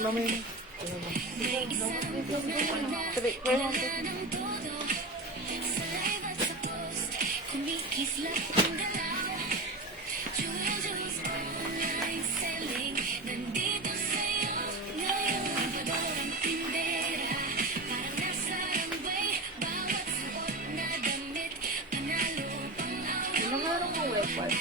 mamaya. Nangarang mo website.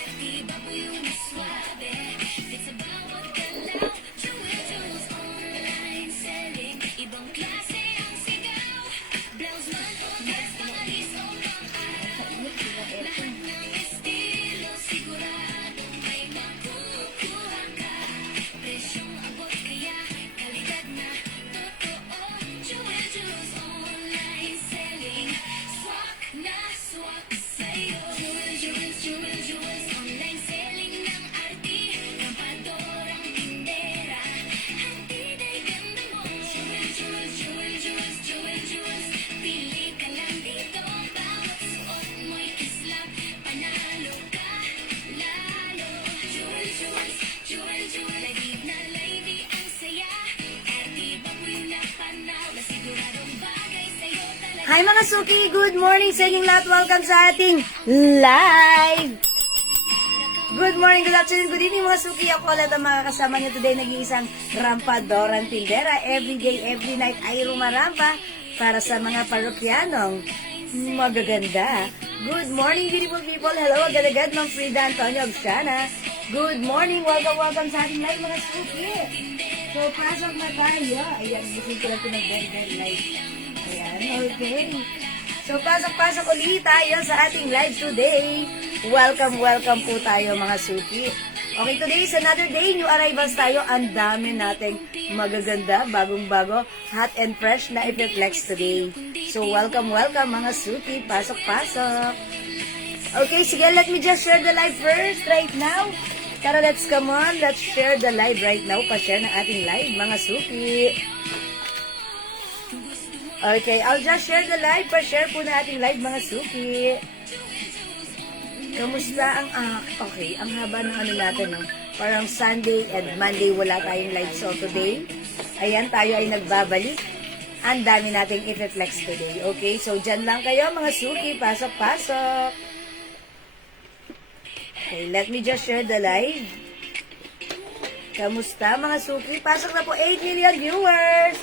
Hi mga suki! Good morning sa inyong lahat. Welcome sa ating live! Good morning, good afternoon, good evening mga suki. Ako ulit ang mga kasama niyo today. Nag-iisang rampadorang tindera. Every day, every night ay rumarampa para sa mga parokyanong magaganda. Good morning, beautiful people. Hello, agad-agad, Ma'am Frida Antonio Absiana. Good morning, welcome sa ating live mga suki. So, pasok na tayo. Ayan, gusto ko lang ito nag-very live. Ayan, okay. So, pasok-pasok ulit tayo sa ating live today. Welcome po tayo mga suki. Okay, today is another day. New arrivals tayo. Ang dami nating magaganda, bagong-bago, hot and fresh na i-flex today. So, welcome mga suki. Pasok-pasok. Okay, sige, let me just share the live first right now. Tara, let's come on. Let's share the live right now. Pa-share ng ating live, mga suki. Okay, I'll just share the live. Pa-share po na ating live, mga suki. Kamusta ang, okay, ang haba ng ano natin, no? Parang Sunday and Monday wala tayong live. So today, ayan, tayo ay nagbabalik. Ang dami nating i-flex today. Okay, so dyan lang kayo, mga suki. Pasok-pasok. Okay, let me just share the live. Kamusta, mga suki? Pasok na po, 8 million viewers.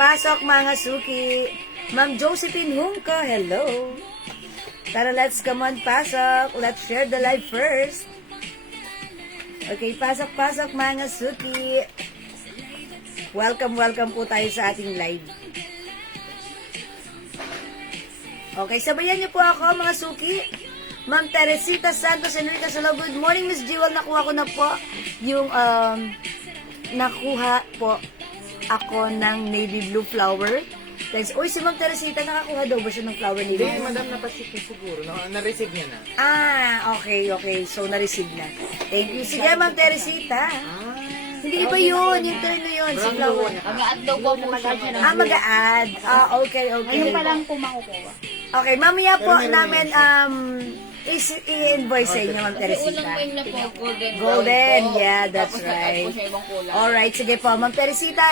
Pasok mga suki. Ma'am Josephine Hungko, hello. Tara, let's come on, pasok. Let's share the live first. Okay, pasok mga suki. Welcome po tayo sa ating live. Okay, sabayan niyo po ako mga suki. Ma'am Teresita Santos, Enrique Salo, good morning Miss Jewel. Nakuha ko na po yung nakuha po ako ng navy blue flower. Thanks. Uy, si Ma'am Teresita, nakakuha daw ba siya ng flower navy blue? Hindi, madam, napasip siguro. Na-receive niya na. Okay. So, na-receive na. Thank you. Sige, Ma'am Teresita. Hindi iba yun. Yung turn na yun. Si flower. Mag-a-add daw po siya ng Mag-a-add. Okay. Ngayon pa lang po makukuha. Okay, mamaya po namin, i-invoice sa inyo, Ma'am Kasi unang Teresita. win na po, Golden, po. yeah, that's Tapos right. nag-add po siya ibang kulay. Alright, sige po. Ma'am Teresita,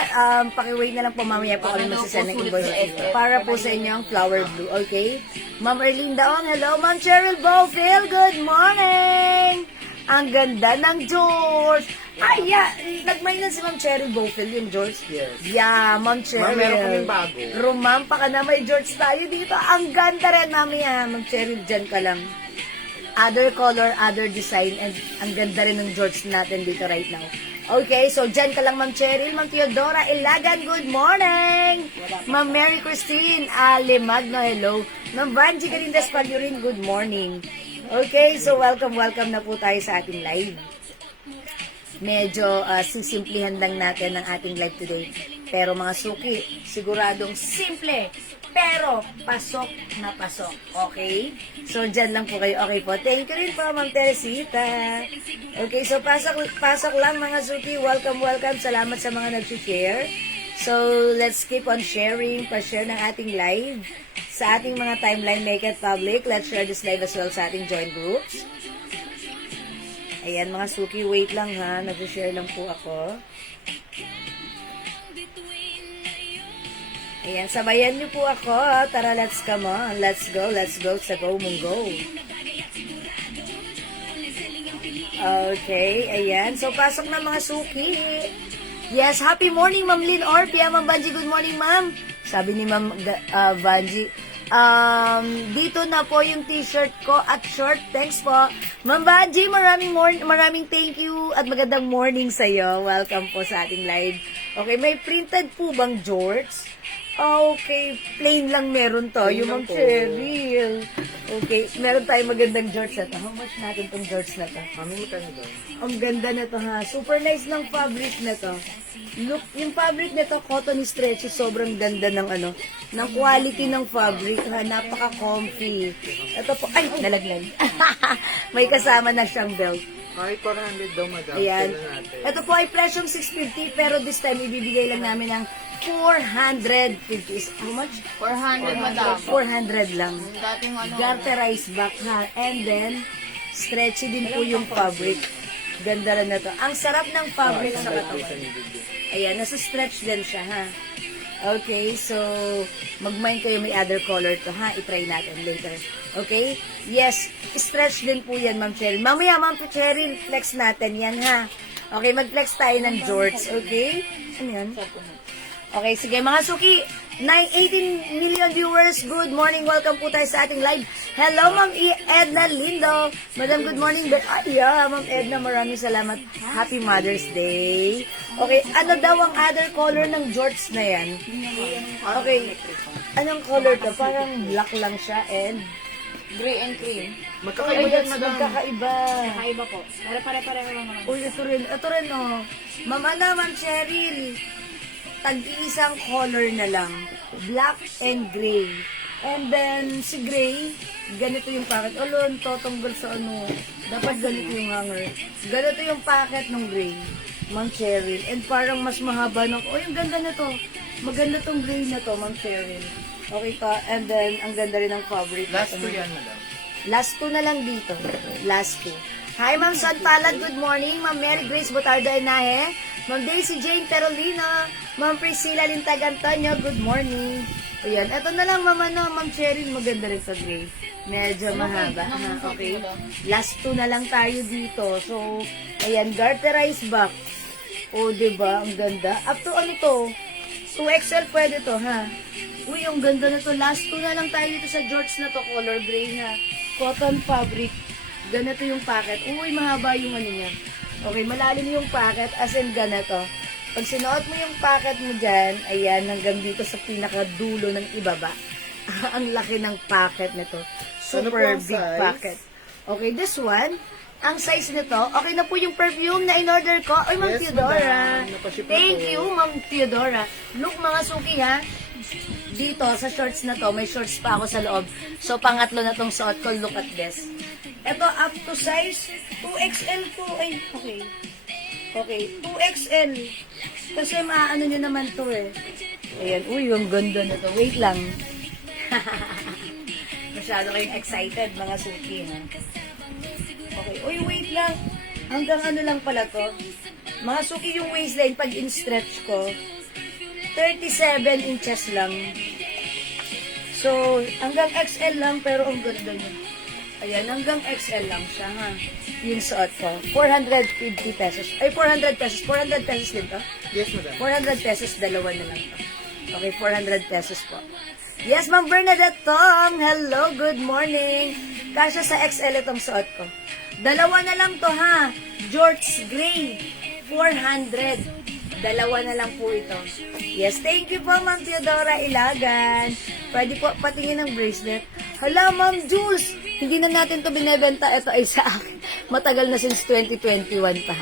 paki-wait na lang po mamaya po kami masasend ng invoice para po sa inyo ang flower blue, okay? Ma'am Erlene Daon, hello. Ma'am Cheryl Bowfield, good morning! Ang ganda ng George. Nag-minus si Ma'am Cheryl Bowfield yung George. Yes. Yeah, Ma'am Cheryl. Ma'am, meron kaming bago. Rumampa ka na, may George tayo dito. Ang ganda rin, mami, Ma'am Cheryl, dyan ka lang. Other color, other design, and ang ganda rin ng George natin dito right now. Okay, so dyan ka lang, Ma'am Cheryl. Ma'am Teodora Ilagan, good morning! Ma'am Mary Christine Alemagno, hello. Ma'am Vanji Galindas Pagyurin, good morning. Okay, so welcome na po tayo sa ating live. Medyo sisimplihan lang natin ang ating live today. Pero mga suki, siguradong simple, pero pasok na pasok. Okay? So, dyan lang po kayo. Okay po. Thank you rin po, Ma'am Teresita. Okay, so pasok lang mga suki. Welcome. Salamat sa mga nag-share. So, let's keep on sharing. Pa-share ng ating live sa ating mga timeline. Make it public. Let's share this live as well sa ating joint groups. Ayan mga suki, wait lang ha. Nag-share lang po ako. Ayan, sabayan niyo po ako. Tara, let's come on. Let's go sa Go Mong Go. Okay, ayan. So, pasok na mga suki. Yes, happy morning, Ma'am Lynn Orpia. Ma'am Banji, good morning, ma'am. Sabi ni Ma'am Banji, dito na po yung t-shirt ko at short. Thanks po. Ma'am Banji, maraming thank you at magandang morning sa'yo. Welcome po sa ating live. Okay, may printed po bang jorts? Okay, plain lang meron to. Plain Yung Ma'am lang po. Cheryl. Okay, meron tayong magandang jorts na to. How much natin tong jorts na to? Mami, magkano doon? Ang ganda na to ha. Super nice ng fabric na to. Look, yung fabric na to, cotton stretchy, sobrang ganda ng ng quality ng fabric ha. Napaka-comfy. Ito po, ay, nalaglag. May kasama na siyang belt. Kahit 400 daw, madam. Ayan. Tignan natin. Ito po ay presyong 650, pero this time ibibigay lang namin ng 450. How much? 400, madam. 400 lang. Yung dating Garterized back ha. And then, stretchy din po yung fabric. Ganda rin na to. Ang sarap ng fabric sa katawan. Ayan, nasa stretch din siya ha. Okay, so, mag-mind kayo may other color to ha. I-try natin later. Okay? Yes, stretch din po yan, Ma'am Cheryl. Mamaya, Ma'am Cheryl, flex natin yan ha. Okay, mag-flex tayo ng jorts. Okay? Ano yan? Okay, sige mga suki, 18 million viewers, good morning, welcome po tayo sa ating live. Hello, Ma'am Edna Lindo. Madam, good morning. Ay, yeah, Ma'am Edna, maraming salamat. Happy Mother's Day. Okay, ano daw ang other color ng jorts na yan? Okay, anong color to? Parang black lang siya and... gray and cream. Magkakaiba yan, madam. Magkakaiba. Kakaiba po. Pero pare-pareho lang naman. Uy, ito rin, oh. Ma'am, Ma'am Cheryl. Tag-iisang color na lang. Black and gray. And then, si gray, ganito yung packet. Olon, totonggal sa dapat ganito yung hanger. Ganito yung packet ng gray. Ma'am Cheryl. And parang mas mahaba ng, yung ganda na to. Maganda tong gray na to, Ma'am Cheryl. Okay pa. And then, ang ganda rin ng fabric. Last 2 yan, madam. Last 2 na lang dito. Last 2. Hi, Ma'am Santalad. Good morning. Ma'am Mary Grace Botardo Enahe. Ma'am Daisy Jane Terolina. Ma'am Priscilla Lintag Antonio. Good morning. Ayan. Ito na lang, Ma'am Cheryl. Maganda rin sa gray. Medyo mahaba. Ha, okay. Last 2 na lang tayo dito. So, ayan. Garterized back. O, diba? Ang ganda. Up to ano to? 2XL pwede to, ha? Uy, ang ganda na to. Last 2 na lang tayo dito sa jorts na to. Color gray na. Cotton fabric. Ganito yung packet. Uy, mahaba yung niya. Okay, malalim yung packet. As in, ganito. Pag sinuot mo yung packet mo dyan, ayan, hanggang dito sa pinakadulo ng ibaba. Ang laki ng packet nito. Ano po Super ang big size? packet. Okay, this one, ang size nito, okay na po yung perfume na in-order ko. Ay, Ma'am Yes, Theodora. madam. Napaship na Thank po. you, Ma'am Theodora. Look, mga suki, ha. Dito, sa shorts na to, may shorts pa ako sa loob. So, pangatlo na tong suot ko. Look at this. Ito, up to size 2XL to. Ay, okay. Okay, 2XL. Kasi maano nyo naman to eh. Ayan, uy, ang ganda na to. Wait lang. Masyado kayong excited, mga suki, ha. Okay, uy, wait lang. Hanggang ano lang pala to. Mga suki yung waistline, pag in-stretch ko, 37 inches lang. So, hanggang XL lang, pero ang ganda niya. Ayan, hanggang XL lang siya, ha. Yung suot ko. 450 pesos. Ay, 400 pesos. 400 pesos din to. Yes, madam. 400 pesos, dalawa na lang to. Okay, 400 pesos po. Yes, Ma'am Bernadette Tong. Hello, good morning. Kasya sa XL itong suot ko. Dalawa na lang to, ha. George Gray. 400. Dalawa na lang po ito. Yes, thank you po, Ma'am Theodora Ilagan. Pwede po patingin ng bracelet. Hala, Ma'am Jules, hindi na natin to binebenta. Ito ay sa akin. Matagal na since 2021 pa.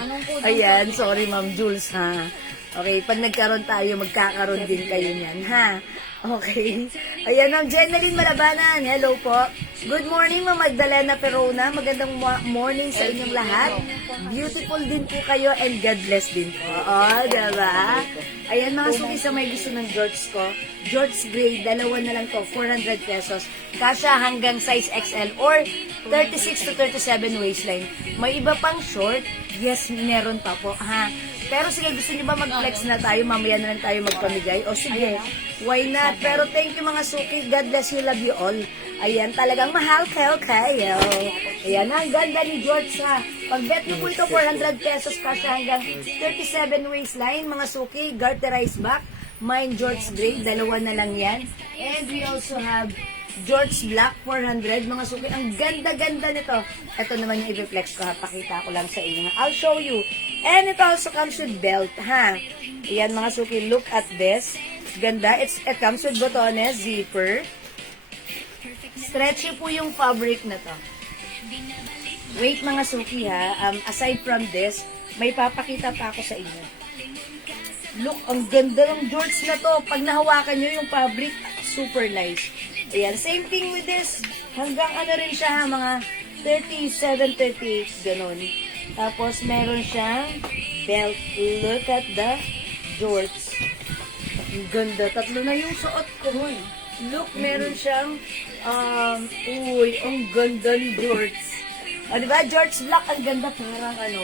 Ayan, sorry, Ma'am Jules, ha. Okay, pag nagkaroon tayo, magkakaroon din kayo niyan, ha. Okay. Ayan, Ma'am Jeneline Malabanan. Hello po. Good morning, Ma'am Magdalena Perona. Magandang morning sa inyong lahat. Beautiful din po kayo and God bless din po. Oo, diba? Ayan mga suki sa may gusto ng George ko. George Gray, dalawa na lang to, 400 pesos. Kasya hanggang size XL or 36 to 37 waistline. May iba pang short? Yes, meron pa po. Ha? Pero sige, gusto niyo ba mag-flex na tayo? Mamaya na lang tayo magpamigay. O sige, why not? Pero thank you mga suki. God bless you, love you all. Ayan, talagang mahal kayo. Ayan, ang ganda ni George ha. Pag bet niyo po ito, 400 pesos kasya hanggang 37 waistline. Mga suki, garterized back. Mine George Gray, dalawa na lang yan. And we also have George Black, 400. Mga suki, ang ganda-ganda nito. Ito naman yung i-reflex ko ha. Pakita ko lang sa inyo. I'll show you. And it also comes with belt, ha. Ayan mga suki, look at this. Ganda. It comes with botones, zipper. Stretchy po yung fabric na to. Wait mga suki ha. Aside from this, may papakita pa ako sa inyo. Look, ang ganda ng George na to. Pag nahawakan nyo yung fabric, super nice. Ayan, same thing with this. Hanggang ano rin siya ha, mga 37, 38, ganun. Tapos, meron siyang belt. Look at the jorts. Ang ganda. Tatlo na yung suot ko. Look, meron siyang, uy, ang ganda ni jorts. O, diba? George Black, ang ganda. Parang ano,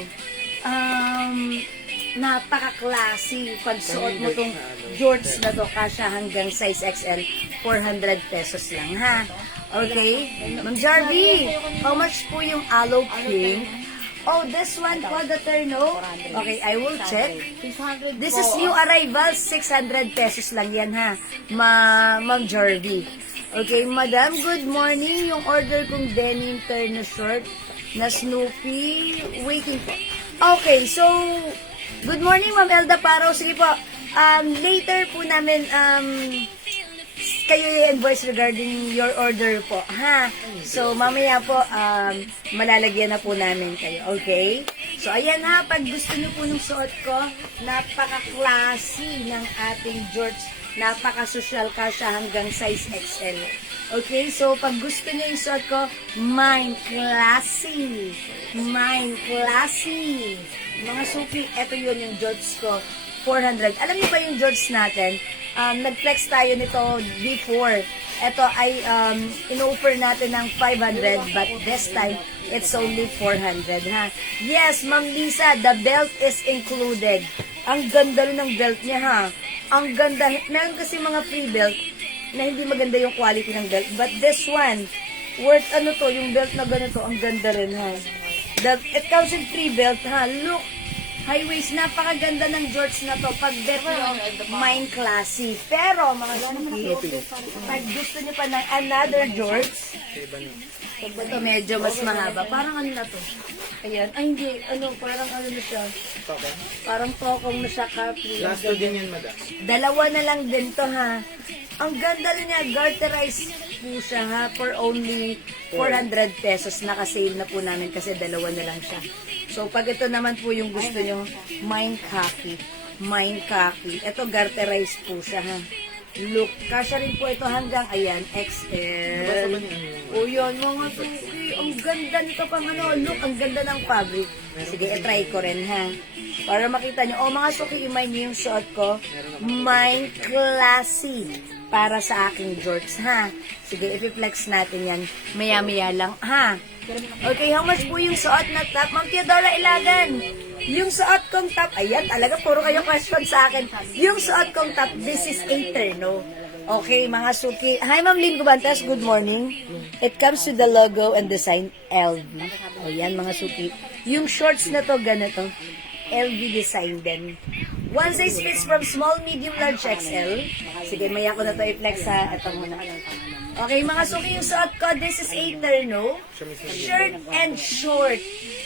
napaka-classy. Pag suot mo tong jorts na to, kasya hanggang size XL, 400 pesos lang, ha? Okay? Ma'am Jarvie, how much po yung aloe pink? Oh, this one po, the Terno. Okay, I will check. This is new arrival, 600 pesos lang yan ha, Ma'am Jarvie. Okay, Madam, good morning. Yung order kong denim Terno short na Snoopy, waiting po. Okay, so, good morning Ma'am Elda Paro. Sige po, later po namin, kayo i-invoice regarding your order po, ha? So, mamaya po, malalagyan na po namin kayo, okay? So, ayan ha, pag gusto niyo po ng suot ko, napaka-classy ng ating George, napaka-social kasya hanggang size XL. Okay, so, pag gusto niyo yung suot ko, mine classy. Mine classy. Mga suki, eto yun yung George ko, 400. Alam niyo ba yung George natin? Nag-flex tayo nito before. Ito ay in-offer natin ng 500 but this time it's only 400 ha. Yes, Ma'am Lisa, the belt is included. Ang ganda rin ng belt niya ha. Ang ganda. Meron kasi mga free belt na hindi maganda yung quality ng belt. But this one, worth ano to, yung belt na ganito, ang ganda rin ha. It comes with free belt ha. Look, high waist, napakaganda ng George na to. Pag bet nyo, mine classy. Pero, mga suki, pag gusto nyo pa ng another George, ito medyo mas mahaba. Parang ano na to? Ayan. Ay, hindi. Ano, parang ano na siya? Parang tokong na siya, Capri. Last to din yan, madam. Dalawa na lang din to, ha. Ang ganda rin niya. Garterized po siya, ha. For only 400 pesos. Naka-sale na po namin kasi dalawa na lang siya. So, pag ito naman po yung gusto nyo, mine khaki. Mine khaki. Ito, garterized po siya, ha. Look, kasya rin po ito hanggang, ayan, XL. O yun, mga suki, ang ganda nito pang ano. Look, ang ganda ng fabric. Sige, try ko rin, ha. Para makita nyo, mga suki, imay nyo yung suot ko. Mine classy. Para sa aking George, ha. Sige, i-flex natin yan. Maya-maya lang, ha. Okay, how much po yung suot na top? Ma'am Teodora Ilagan, yung suot kong top, ayan, talaga, puro kayo question sa akin. Yung suot kong top, this is a Terno. Okay, mga suki. Hi, Ma'am Lynn Gubantes, good morning. It comes with the logo and design LV. O yan, mga suki. Yung shorts na to, ganito. LV design din. One size fits from small, medium, large, XL. Sige, maya ko na to i-flex sa ito muna. Okay, mga suki, yung suot ko, this is a Terno. Shirt and short.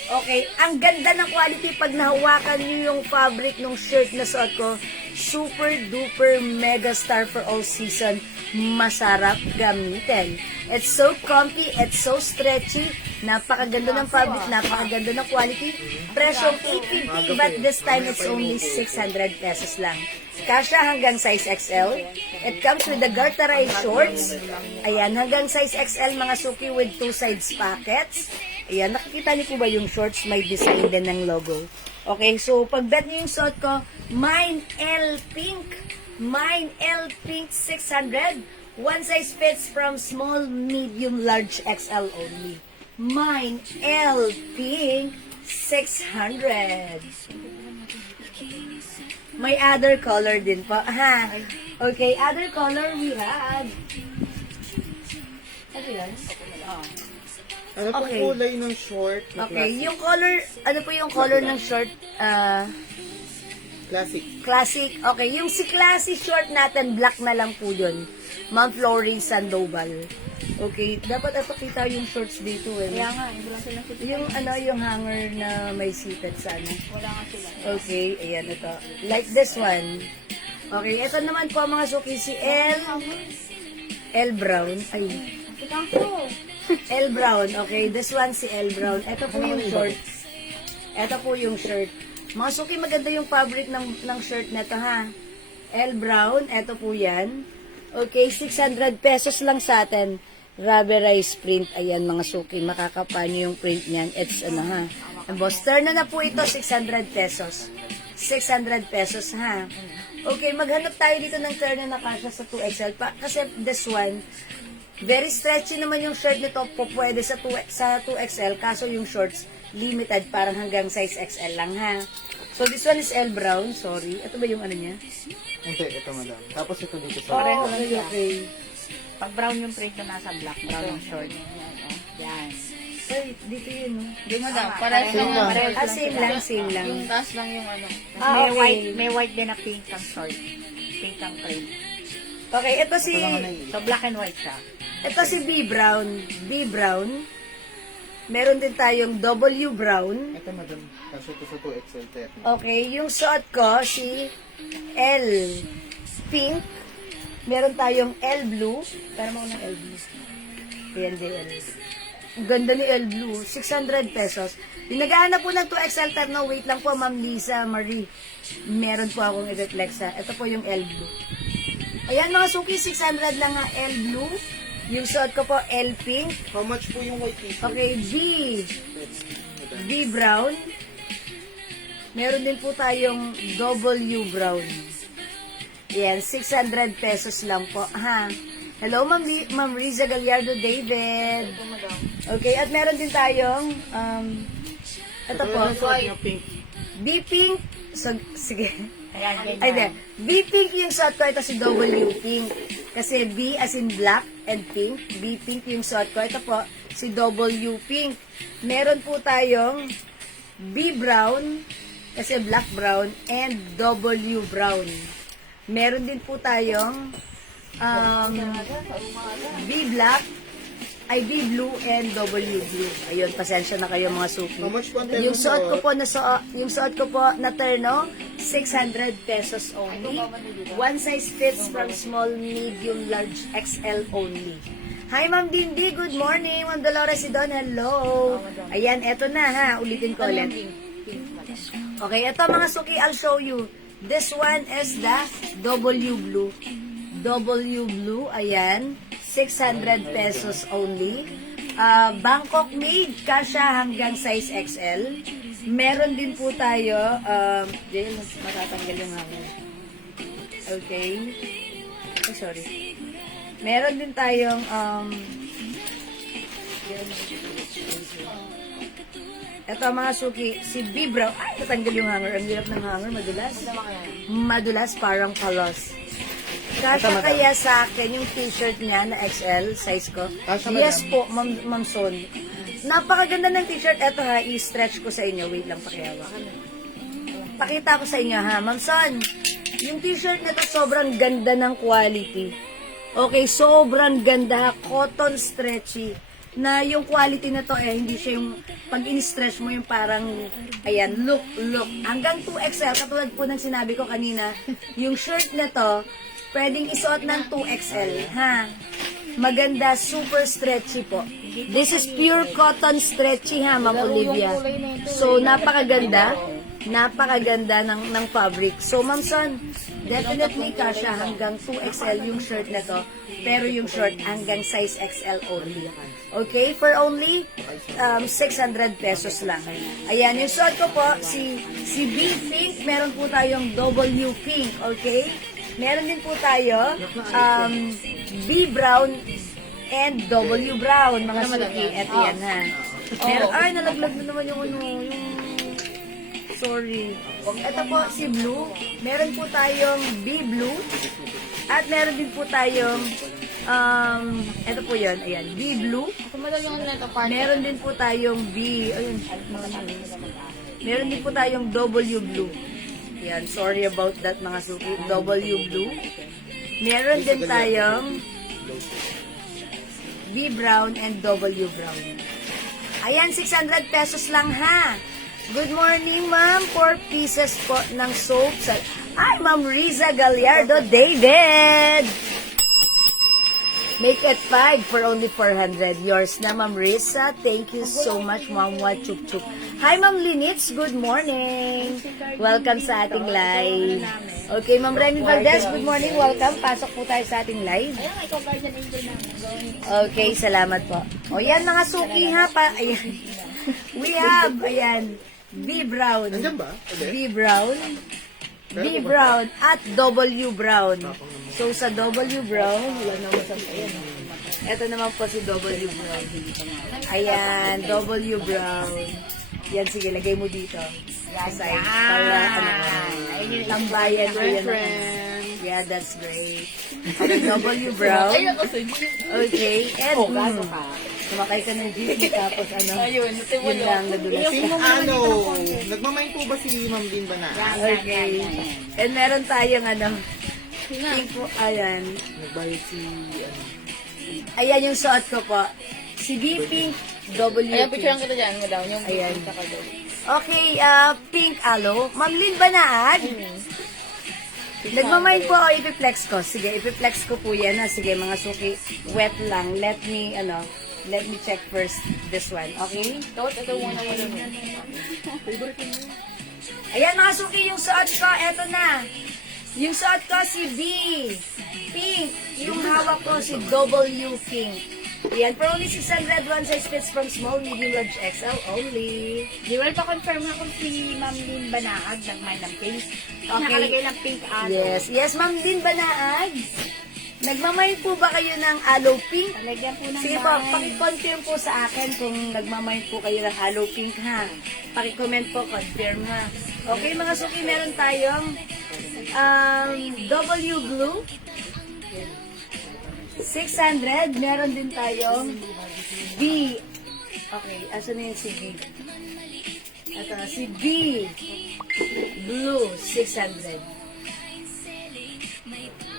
Okay, ang ganda ng quality pag nahawakan niyo yung fabric ng shirt na suot ko. Super duper mega star for all season. Masarap gamitin. It's so comfy, it's so stretchy. Napakaganda ng fabric, napakaganda ng quality. Presyo 850 but this time it's only 600 pesos lang. Kasha hanggang size XL. It comes with the garterized shorts. Ayan, hanggang size XL mga suki with 2 sides pockets. Ayan, nakikita niyo po ba yung shorts? May design din ng logo. Okay, so pag bet niyo yung suot ko, mine L Pink. Mine L Pink 600. One size fits from small, medium, large, XL only. Mine L Pink 600. May other color din po. Ha. Okay, other color we have. Ano yan? Ano pong Okay. kulay ng short na Okay, yung color, ano po yung color ng short? classic? Classic. Okay, yung si classic short natin, black na lang po yun. Mount Flory Sandoval. Okay, dapat ipakita yung shorts dito eh. Kaya nga, hindi lang sila kita. Yung ano, yung hanger na may seated sana. Wala nga sila. Okay, ayan ito. Like this one. Okay, ito naman po mga suki, si L Brown. Ay, Ikaw po. L Brown. Okay, this one si L Brown. Ito po yung shorts. Ito po yung shirt. Mga suki, maganda yung fabric ng shirt na to ha. L Brown, ito po yan. Okay, 600 pesos lang sa atin. Rubberized print. Ayan mga suki, makakapa nyo yung print niyan. It's ano ha. Emboss. Turn na po ito, 600 pesos. 600 pesos ha. Okay, maghanap tayo dito ng turn na kasya sa 2XL. Kasi this one, very stretchy naman yung shirt nito po pwede sa 2XL. Kaso yung shorts, limited. Parang hanggang size XL lang ha. So this one is L Brown. Sorry. Ito ba yung ano niya? Hindi, ito madam. Tapos ito dito Oh, sa... okay, okay. Pag brown yung print na nasa black, brown yung short. Yan. Ay, dito yun. oh. Di mo daw, Same parehas lang lang. parehas Ah, same lang, same lang. Yung taas lang yung ano. Ah, May okay. white din na pink ang short. Pink ang print. Okay, ito si... So black and white siya. Ito si B Brown. B Brown. Meron din tayong W Brown. Ito madam. Kasi ito sa 2XL. Okay, yung suot ko, si L Pink. Meron tayong L Blue. Pero mo ng L Blue. Ayan din L. Ang ganda ni L Blue. 600 pesos. Yung naghahanap po ng 2XL terno, wait lang po, Ma'am Lisa Marie. Meron po akong i-reflexa. Ito po yung L Blue. Ayan mga suki, 600 lang nga L Blue. Yung suot ko po, L Pink. How much po yung white t-shirt? Okay, B Brown. Meron din po tayong W Brown. Yan, 600 pesos lang po. Ha? Hello, Ma'am Riza Gallardo David. Okay, at meron din tayong, ito po, yung suot niya, pink. B Pink. So, sige. Ayan, ganyan. Ay, di. B Pink yung suot ko. Ito si W Pink. Kasi B as in black and pink. B Pink yung suot ko. Ito po, si W Pink. Meron po tayong B Brown, kasi black brown, and W Brown. Meron din po tayong B Black, ay B Blue, and W Blue. Ayun, pasensya na kayo mga suki. How much po ang terno Yung suot ko suot? po na yung suot ko po na terno, 600 pesos only. One size fits from small, medium, large, XL only. Hi Ma'am Dindi, good morning. Ma'am Dolores Sidon, hello. Ayan, eto na ha, ulitin ko ulit. Okay, ito mga suki, I'll show you. This one is the W Blue. W Blue, ayan. 600 pesos only. Bangkok made, kasha hanggang size XL. Meron din po tayo, dahil matatanggal yung hangin. Okay. Oh, sorry. Meron din tayong, ito mga suki, si B Brown, ay, natanggal yung hanger. Ang hirap ng hanger, madulas. Madulas, parang palos. Kasha kaya sa akin yung t-shirt niya na XL, size ko? Kasha, Yes madam. po, Ma'am Son. Napakaganda ng t-shirt. Ito ha, i-stretch ko sa inyo. Wait lang, pakihawa. Pakita ko sa inyo ha, Ma'am Son. Yung t-shirt na to sobrang ganda ng quality. Okay, sobrang ganda. Cotton stretchy. Na yung quality na to hindi siya yung pag in-stretch mo yung parang, ayan, look. Hanggang 2XL, katulad po ng sinabi ko kanina, yung shirt na to, pwedeng isuot ng 2XL, ha? Maganda, super stretchy po. This is pure cotton stretchy, ha, Ma'am Olivia. So, napakaganda ng fabric. So, Ma'am Son, Definitely kasha hanggang 2XL yung shirt na to, pero yung short hanggang size XL only. Okay, for only 600 pesos lang. Ayan, yung suot ko po, si B Pink, meron po tayong W Pink, okay? Meron din po tayo B Brown and W Brown, mga suki. Eto yan ha. Meron, ay, nalaglag na naman yung sorry. Ito po si Blue. Meron po tayong B Blue. At meron din po tayong ito po yun. Ayan, B Blue. Meron din po tayong B. Ayun. Meron din po tayong W Blue. Ayan, sorry about that mga suki. W Blue. Meron din tayong B Brown and W Brown. Ayan, 600 pesos lang ha. Good morning, ma'am. 4 pieces po ng soap. Ay, Ma'am Riza Gallardo David. Make it 5 for only 400. Yours na, Ma'am Riza. Thank you so much, Ma'am Chup Chup. Hi, Ma'am Linitz. Good morning. Welcome sa ating live. Okay, Ma'am Remy Valdez. Good morning. Welcome. Pasok po tayo sa ating live. Okay, salamat po. O yan, mga suki ha. Ayan. We have, ayan, B Brown. Nandiyan ba? B Brown. B Brown at W Brown. So, sa W Brown, wala naman sa ayan. Ito naman po si W Brown. Ayan, W Brown. Yan, sige, lagay mo dito. Aside. Para, tambayan ko yan. Yeah, that's great. W Brown. Okay, and sumakay ka ng jeep, tapos yun lang, nadulas. Nagmamain po ba si Ma'am Lynn Bana? Okay. And meron tayong pink po, ayan. Nagbayad si, Ayan yung suot ko po. Si B Pink, W Ayan, Pink. picturean kita dyan, madam. Yung Ayan. kakagod. Okay, pink alo. Ma'am Lynn Banaag. Nagmamain po ako, ipiplex ko. Sige, ipiplex ko po yan. Sige, mga suki, wet lang. Let me check first this one. Okay? Ito muna yun. Ayan mga suki, yung suot ko, eto na. Yung suot ko si B Pink. Yung hawak ko si W Pink. Ayan, for only 600, one size fits from small, medium, large, XL only. Jewel, pa-confirm nga kung si Ma'am Lynn Banaag nagmay ng pink. Okay. Nakalagay ng pink Yes, Ma'am Lynn Banaag. Nagmamayin po ba kayo ng aloe pink? Talagyan po ng Sige po, pakiconfirm po sa akin kung nagmamayin po kayo ng aloe pink ha. Pakicomment po, confirm ha. Okay mga suki, meron tayong W Blue. 600. Meron din tayong B. Okay, asan na yung si B? Ito, si B. Blue, 600.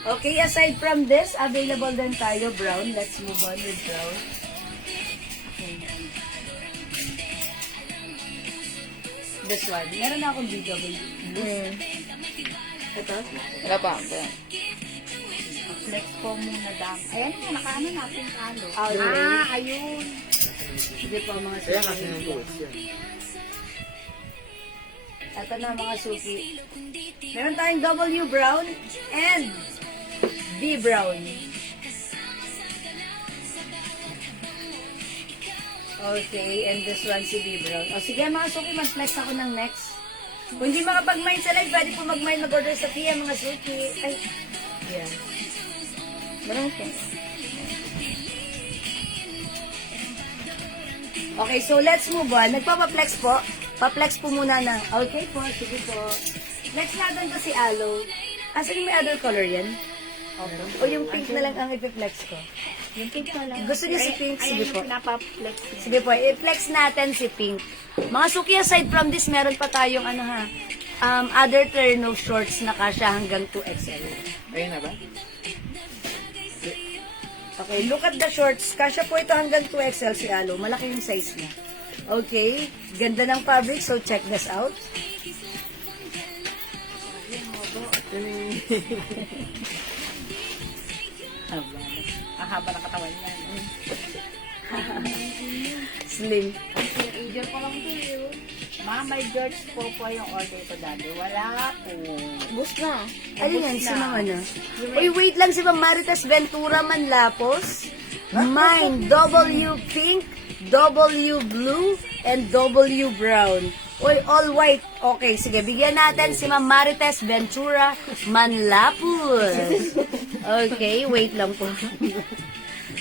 Okay, aside from this, available din tayo brown. Let's move on with brown. Okay. This one. Meron na akong BW. Ito. Wala pa. Flex po muna dam. Ayan po, nakaano natin kalo. Ayun. Sige po mga Kaya kasi suki. ng tools yan. Ito na mga suki. Meron tayong W brown and B brown. Okay, and this one si B brown. O sige mga suki, mag-flex ako ng next. Kung hindi makapag-mine sa live, pwede po mag-mine, mag-order sa Pia mga suki. Ay, yeah. Meron po. Okay, so let's move on. Nagpapa-flex po. Pa-flex po muna na. Okay po, sige po. Flex natin to si Aloe. Asan yung may other color yan? O yung pink na lang ang ipiflex ko? Yung pink na lang. Gusto niyo si pink? Sige po. Pinapa-flex. Sige po, i-flex natin si pink. Mga suki, aside from this, meron pa tayong other terno shorts na kasya hanggang 2XL. Ayun na ba? Okay, look at the shorts. Kasya po ito hanggang 2XL si Alo. Malaki yung size niya. Okay, ganda ng fabric, so check this out. Ang haba ng katawan niya. Slim. Eager ko lang to yun. Mama George po yung order ko dati. Wala po. Bus na. Alin yan, si Ma'am ano? Uy, wait lang, si Ma'am Marites Ventura Manlapos. Mine, W pink, W blue, and W brown. Uy, all white. Okay, sige, bigyan natin si Ma'am Marites Ventura Manlapos. Okay, wait lang po.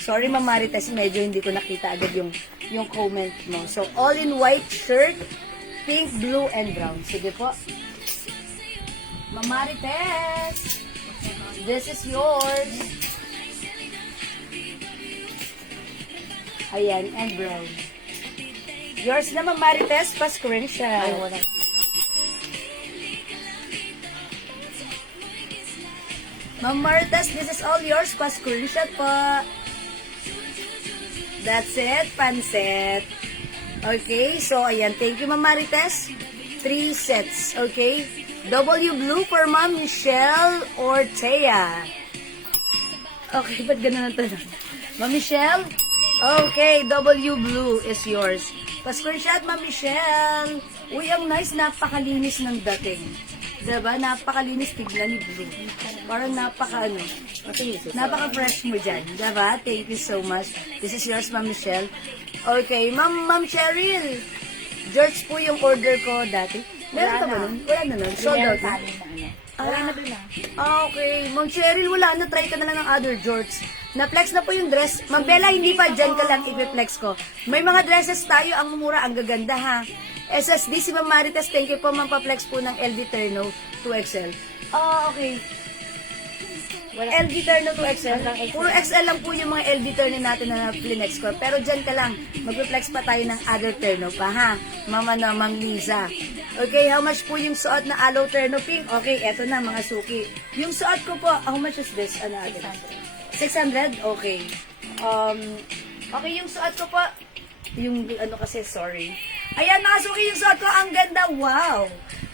Sorry, Ma'am Marites, medyo hindi ko nakita agad yung comment mo. So, all in white shirt, pink, blue, and brown. Sige po. Ma'am Marites, this is yours. Ayan, and brown. Yours na, Ma'am Marites, pa-screenshot. Ay, wala. Ma'am Marites, this is all yours, pa-screenshot po. That's it, panset. Okay, so ayan, thank you, Ma'am Marites. 3 sets, okay? W blue for Ma'am Michelle Ortea. Okay, ba't ganun ang tanong? Ma'am Michelle? Okay, W blue is yours. Pa-screenshot, Ma'am Michelle. Uy, ang nice, napakalinis ng dating. Diba? Napakalinis tignan ni Blue. Parang napaka-fresh mo dyan. Diba? Thank you so much. This is yours, Ma'am Michelle. Okay, Ma'am Cheryl. George po yung order ko dati. Meron ka ba nun? Wala na nun. Sold out na. Wala na dun Okay. Ma'am Cheryl, wala na. Try ka na lang ng other George. Na-flex na po yung dress. Ma'am Bella, hindi pa. Dyan ka lang i-flex ko. May mga dresses tayo. Ang mumura, ang gaganda ha. SSD si Ma'am Marites. Thank you po, Ma'am. Pa-flex po ng LD Terno 2XL. Okay. LD Terno 2XL. Puro XL lang po yung mga LD Terno natin na Flinex ko. Pero dyan ka lang. Mag-flex pa tayo ng other Terno pa ha. Mama na, Ma'am Liza. Okay, how much po yung suot na aloe Terno pink? Okay, eto na mga suki. Yung suot ko po, how much is this? Ano natin? 600? Okay. Okay, yung suot ko po, yung ano kasi, sorry. Ayan mga suki, yung suot ko, ang ganda, wow!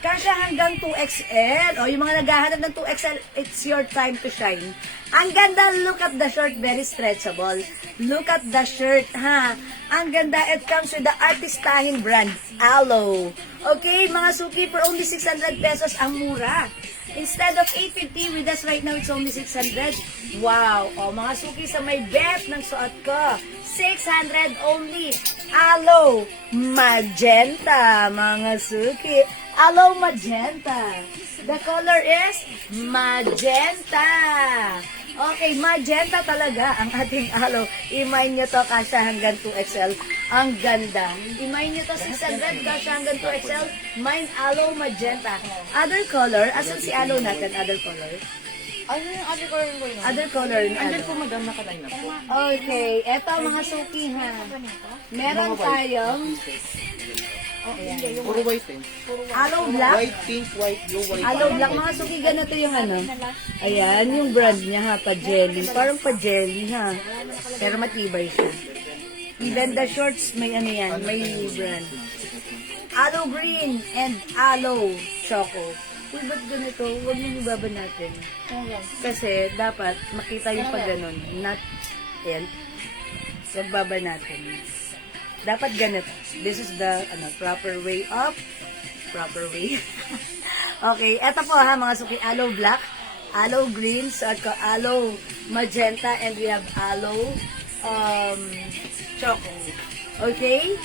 Kasya hanggang 2XL. O, yung mga naghahanap ng 2XL, it's your time to shine. Ang ganda, look at the shirt, very stretchable. Look at the shirt, ha? Ang ganda, it comes with the artistahin brand, Aloe. Okay, mga suki, for only 600 pesos, ang mura. Instead of 850 with us right now, it's only 600. Wow! O, mga suki sa may bet ng suot ko. 600 only. Aloe Magenta, mga suki. Aloe Magenta. The color is magenta. Okay, magenta talaga ang ating aloe. Imay nyo to, kasya hanggang 2XL. Ang ganda. Imay nyo to, 600, kasya hanggang 2XL. Mine aloe magenta. Other color, asan si aloe natin? Other color? Ano yung other color mo yun? Other color ni Andyan aloe. po madam nakaline na po. Okay, eto mga suki ha. Meron tayong Puro white eh. aloe black. White, pink, white, blue, white. Aloe black, mga suki, ganito yung ano. Ayan, yung brand niya ha, pa-jelly. Parang pa-jelly ha. Pero matibay siya. Even the shorts, may ano yan, may brand. Aloe green and aloe choco. Uy, ba't ganito? Huwag nyo ibaba natin. Kasi dapat makita yung pag ganon. Not, yan. Huwag baba natin. Dapat ganito. This is the proper way up. Proper way. Okay, eto po ha mga suki. Aloe black, aloe green, suot ko aloe magenta, and we have aloe choco. Okay?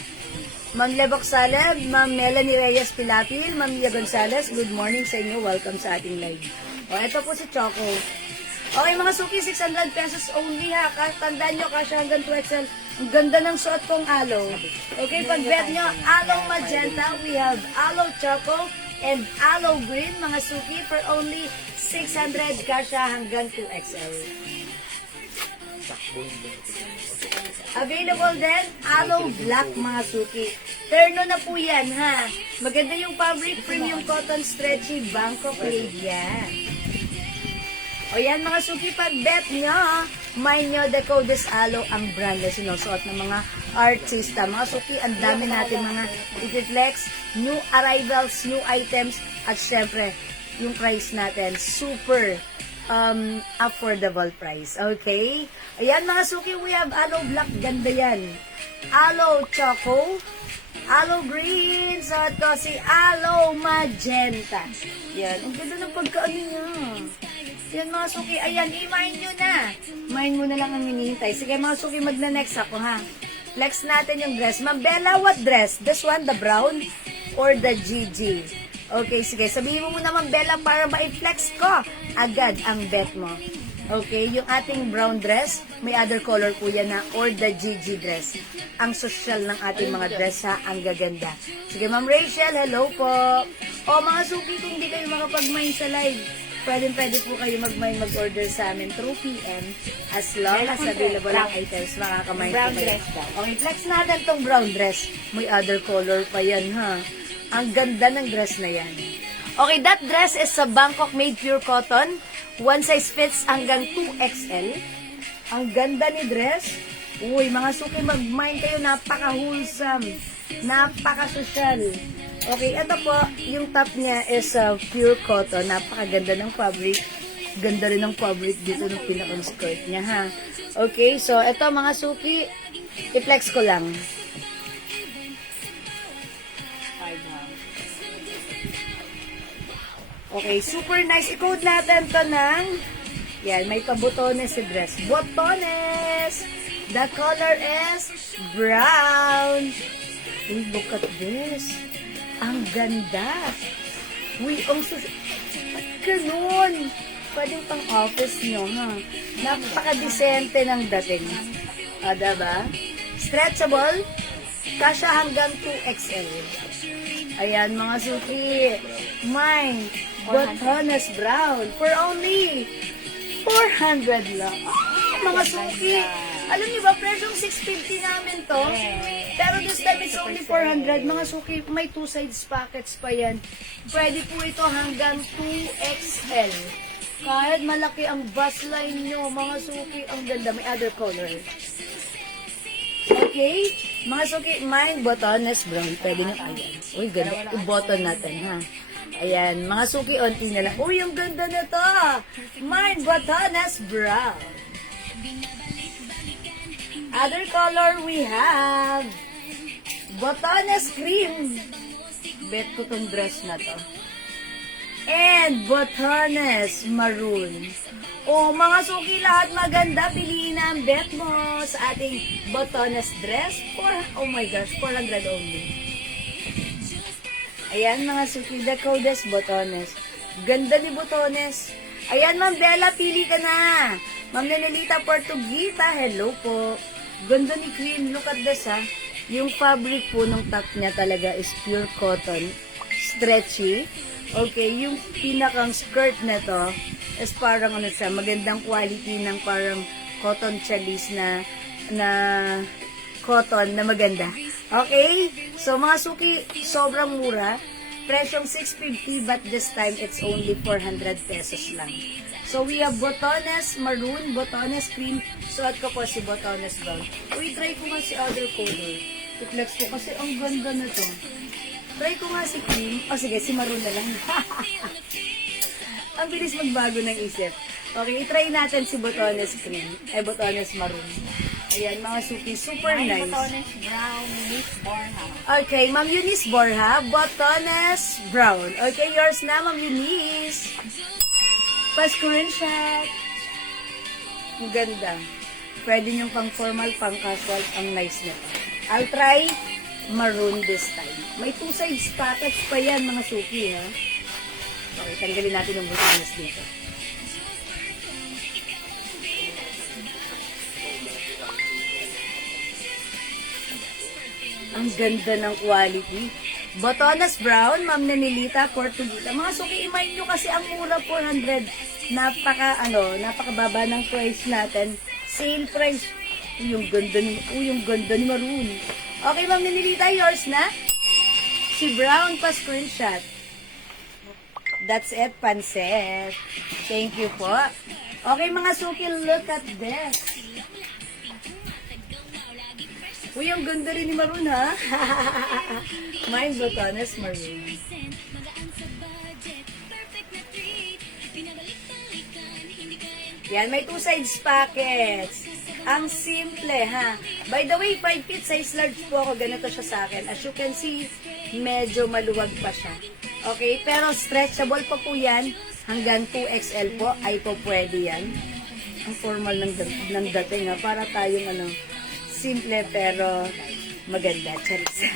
Ma'am Lebok Saleb, Ma'am Melanie Reyes Pilapil, Ma'am Mia Gonzalez, good morning sa inyo. Welcome sa ating live. O, ito po si Choco. Okay, mga suki, 600 pesos only ha. Tandaan nyo, kasya hanggang 2XL. Ang ganda ng suot kong aloe. Okay, pag bet nyo, aloe magenta, we have aloe choco and aloe green, mga suki, for only 600, kasya hanggang 2XL. Available din, aloe black, mga suki. Terno na po yan, ha. Maganda yung fabric, premium cotton, stretchy, Bangkok laid yan. O yan, mga suki, pag bet nyo, may nyo the Codes Aloe ang brand na sinusuot ng mga artista. Mga suki, ang dami natin mga i-flex, new arrivals, new items, at syempre, yung price natin, super affordable price. Okay? Ayan, mga suki, we have aloe black, ganda yan. Aloe choco, aloe green. Suot ko si aloe magenta. Yan. Ang ganda ng pagkaano niya. Yan mga suki. Ayan, i-mine nyo na. Mine mo na lang ang hinihintay. Sige mga suki, magna-next ako ha. Flex natin yung dress. Ma'am Bella, what dress? This one, the brown or the GG? Okay, sige. Sabihin mo muna, Ma'am Bella, para ma-flex ko agad ang bet mo. Okay, yung ating brown dress, may other color po yan na, or the GG dress. Ang social ng ating mga dress ha, ang gaganda. Sige, Ma'am Rachel, hello po. O mga suki, kung hindi kayo makapag-mine sa live, pwede po kayo mag-order sa amin through PM as long as available ang items, makaka-mine po kayo. Okay, flex natin tong brown dress. May other color pa yan ha. Ang ganda ng dress na yan. Okay, that dress is sa Bangkok made pure cotton. One size fits hanggang 2XL. Ang ganda ni dress. Uy, mga suki, mag-mine kayo. Napaka-wholesome. Napaka-social. Okay, ito po, yung top niya is pure cotton. Napakaganda ng fabric. Ganda rin ng fabric dito ng pinakang skirt niya, ha. Okay, so ito mga suki, i-flex ko lang. Okay, super nice. I-code natin to ng, yan, may pabutones si dress. Botones! The color is brown. Uy, look at this. Ang ganda. Uy, ang ba't ganun? Pwedeng pang office nyo, ha? Napaka-decente ng dating. O, diba? Stretchable. Kasya hanggang 2XL. Ayan, mga suki. Mine. Botones brown. For only 400 lang. Ah, mga suki. Alam niyo ba, presyong 650 namin to. Pero this time it's only 400. Mga suki, may 2 sides packets pa yan. Pwede po ito hanggang 2XL. Kahit malaki ang bust line nyo, mga suki, ang ganda. May other color. Okay? Mga suki, mine, botones brown. Pwede nyo, ayan. Uy, ganda. I-button natin, ha? Ayan, mga suki, onti na lang. Uy, ang ganda na to. Mine, botones brown. Other color we have botones cream. Bet ko tong dress na to. And botones maroon. Oh, mga suki, lahat maganda. Piliin na ang bet mo sa ating botones dress. Oh my gosh, 400 only. Ayan, mga suki, the codest botones. Ganda ni botones. Ayan, Ma'am Bella, pili ka na. Ma'am Nenelita Portuguita, hello po. Ganda ni cream. Look at this, ha. Yung fabric po ng top niya talaga is pure cotton. Stretchy. Okay, yung pinakang skirt na to is parang ano siya, magandang quality ng parang cotton chalis na cotton na maganda. Okay? So, mga suki, sobrang mura. Presyong 650 but this time it's only 400 pesos lang. So, we have botones maroon, botones cream. Suot ko po si botones brown. Uy, try ko nga si other color. I-flex ko kasi ang ganda na to. Try ko nga si cream. O sige, si maroon na lang. Ang bilis magbago ng isip. Okay, try natin si botones cream. Botones maroon. Ayan, mga suki, super nice. Botones brown, Miss Borja. Okay, Ma'am Eunice Borja, botones brown. Okay, yours na, Ma'am Eunice. Pa-screenshot. Ang ganda. Pwede niyong pang formal, pang casual. Ang nice nito. I'll try maroon this time. May 2 sides packets pa yan, mga suki, ha? Okay, tanggalin natin yung botones dito. Ang ganda ng quality. Botones brown, Ma'am Nenelita Portuguita. Mga suki, i-mind nyo kasi ang mura, 400. Napakababa ng price natin. Sale price. Yung ganda ni maroon. Okay, Ma'am Nenelita, yours na? Si brown pa screenshot. That's it, panset. Thank you po. Okay, mga suki, look at this. Uy, ang ganda rin ni maroon, ha? Mine, botones maroon. Yan, may 2 sides packets. Ang simple, ha? By the way, 5 feet size large po ako. Ganito siya sa akin. As you can see, medyo maluwag pa siya. Okay? Pero stretchable pa po yan. Hanggang 2XL po ay po pwede yan. Ang formal ng dating, ha? Para tayong simple pero maganda. Charis.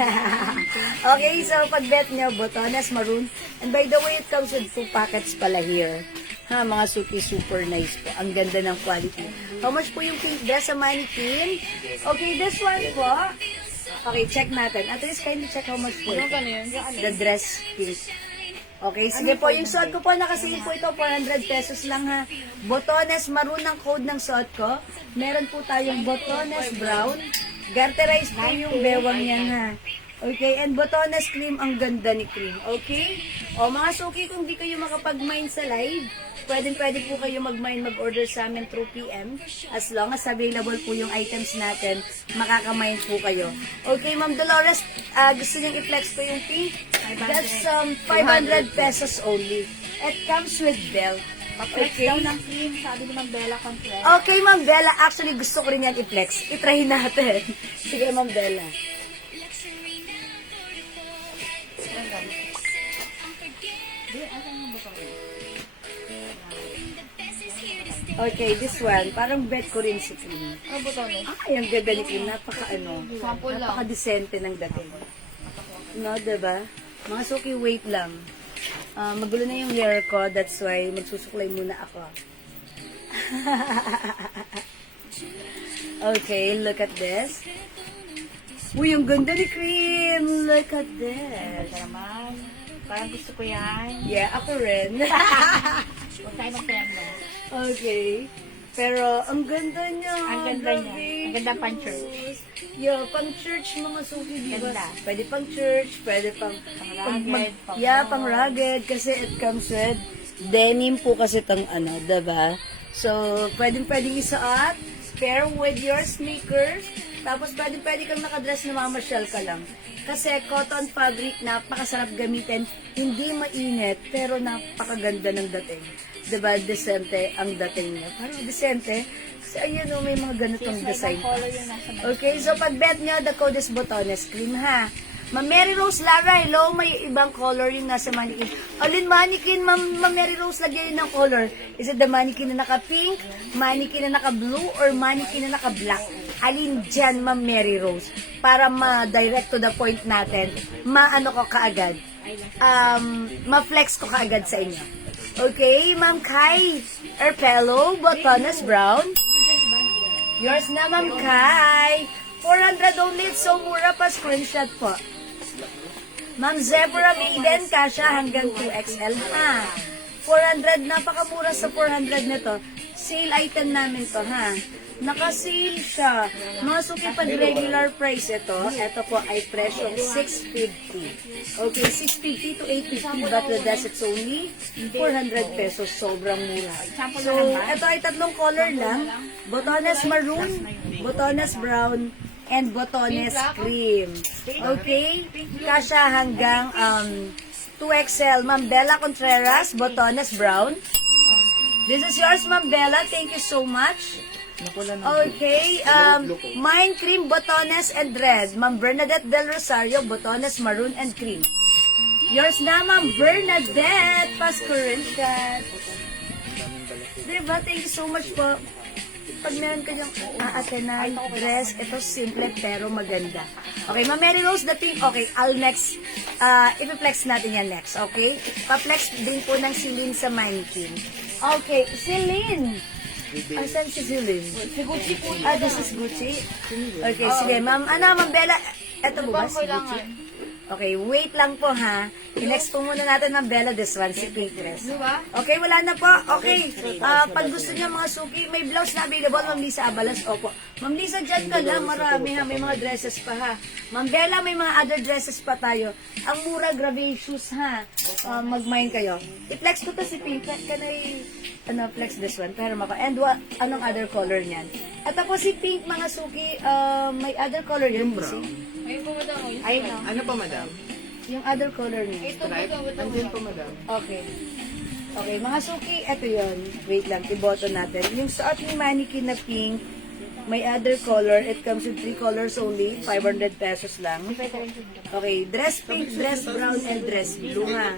Okay, so pag-bet nyo, botones, maroon. And by the way, it comes with 2 packets pala here. Ha, mga suki, super nice po. Ang ganda ng quality. How much po yung pink dress sa mannequin? Okay, this one po. Okay, check natin. At least kindly check how much po. Ano ka na yun? The dress pink. Okay, sige po. Yung suot ko po, nakasale po ito, 400 pesos lang ha. Botones, maroon ang code ng suot ko. Meron po tayong botones brown. Garterize po yung bewang yan ha. Okay, and botones cream, ang ganda ni cream. Okay? O mga suki, kung di kayo makapag-mine sa live, pwede po kayo mag-order sa amin through PM. As long as available po yung items natin, makaka-mine po kayo. Okay, Ma'am Dolores, gusto niyang i-flex po yung pink? That's 500 pesos only. It comes with belt. Pa-flex daw ng cream, sabi ni Ma'am Bella Contreras. Okay, Ma'am Bella, actually gusto ko rin yan i-flex. I-try natin. Sige, Ma'am Bella. Okay, this one, parang bet ko rin si Cream. Ano ba ito? Ay, ang ganda ni Cream, Sample lang. napaka-decente ng dating. No, diba? Mga suki, wait lang. Magulo na yung hair ko, that's why magsusuklay muna ako. Okay, look at this. Uy, ang ganda ni Cream! Look at this. Ito naman. Parang gusto ko yan. Yeah, ako rin. Huwag tayo mag-premno. Okay. Pero, ang ganda niya. Ang ganda niya. Grabe. Ang ganda pang church. Yeah, pang church mga suki, di ba? Ganda. Pwede pang church, pwede pang... rugged, pang yeah, pang rugged. Kasi it comes with denim po kasi tang diba? So, pwedeng isuot. Pair with your sneakers. Tapos, pwede kang nakadress na mamasyal ka lang. Kasi cotton fabric, napakasarap gamitin. Hindi mainit, pero napakaganda ng dating. Diba, decente ang dating niya. Parang decente. Kasi ayun may mga ganitong design. Color yung nasa may. Okay, so pag bet nyo, the code is botones cream, ha? Ma'am Mary Rose Lara, hello, may ibang color yung nasa mannequin. Alin mannequin, Ma'am Mary Rose, lagyan yun ng color. Is it the mannequin na naka-pink, mannequin na naka-blue, or mannequin na naka-black? Alin dyan, Ma'am Mary Rose? Para ma-direct to the point natin, ma-ano ko kaagad, ma-flex ko kaagad sa inyo. Okay, Ma'am Kai Erpelo, botones brown. Yours na, Ma'am Kai. 400 only, so mura pa, screenshot po. Ma'am Zebra Maiden, kasha hanggang 2XL ha. 400, napakamura sa 400 nito. Sale item namin to ha. Naka-sale siya. Mga suki pag regular price ito. Ito po ay presyong 650. Okay, 650 to 850, but that's it's only 400 pesos. Sobrang mura. So, ito ay tatlong color lang. Botones maroon, botones brown, and botones cream. Okay? Kasha hanggang 2XL. Ma'am Bella Contreras, botones brown. This is yours, Ma'am Bella. Thank you so much. Okay, mine cream, botones, and red. Ma'am Bernadette Del Rosario, botones, maroon, and cream. Yours na, Ma'am Bernadette. Pa-screenshot. Diba? Thank you so much po. Pag meron ka yung aatenan, dress, ito simple pero maganda. Okay, Ma'am Mary Rose, the pink. Okay, I'll next, ipiplex natin yan next, okay? Pa-flex din po ng Celine sa mannequin. Okay, Celine. Asan si Celine? Si Gucci po. This is Gucci. Okay, sige, Ma'am Bella, eto po ba si Gucci? kailangan? Okay, wait lang po ha. I-next po muna natin, Ma'am Bella, this one, si pink dress. Diba? Okay, wala na po. Okay, pag gusto niya mga suki, may blouse na available, Ma'am Lisa Abalas. Opo. Ma'am Lisa, dyan ka lang. Marami ha. May mga dresses pa ha. Ma'am Bella, may mga other dresses pa tayo. Ang mura, grabe shoes ha. Mag-mine kayo. I-flex ko to si pink. Can I, flex this one? Pero mako. And anong other color niyan? At tapos si pink, mga suki, may other color yun. Ayun po madam. Ayun o. Ano pa, madam? Yung other color niya. Ito po madam. Andyan pa, madam. Okay. Okay, mga suki, eto yon. Wait lang, iboto natin. Yung suot ni mannequin na pink, May other color. It comes with 3 colors only. 500 pesos lang. Okay, dress pink, dress brown, and dress blue ha.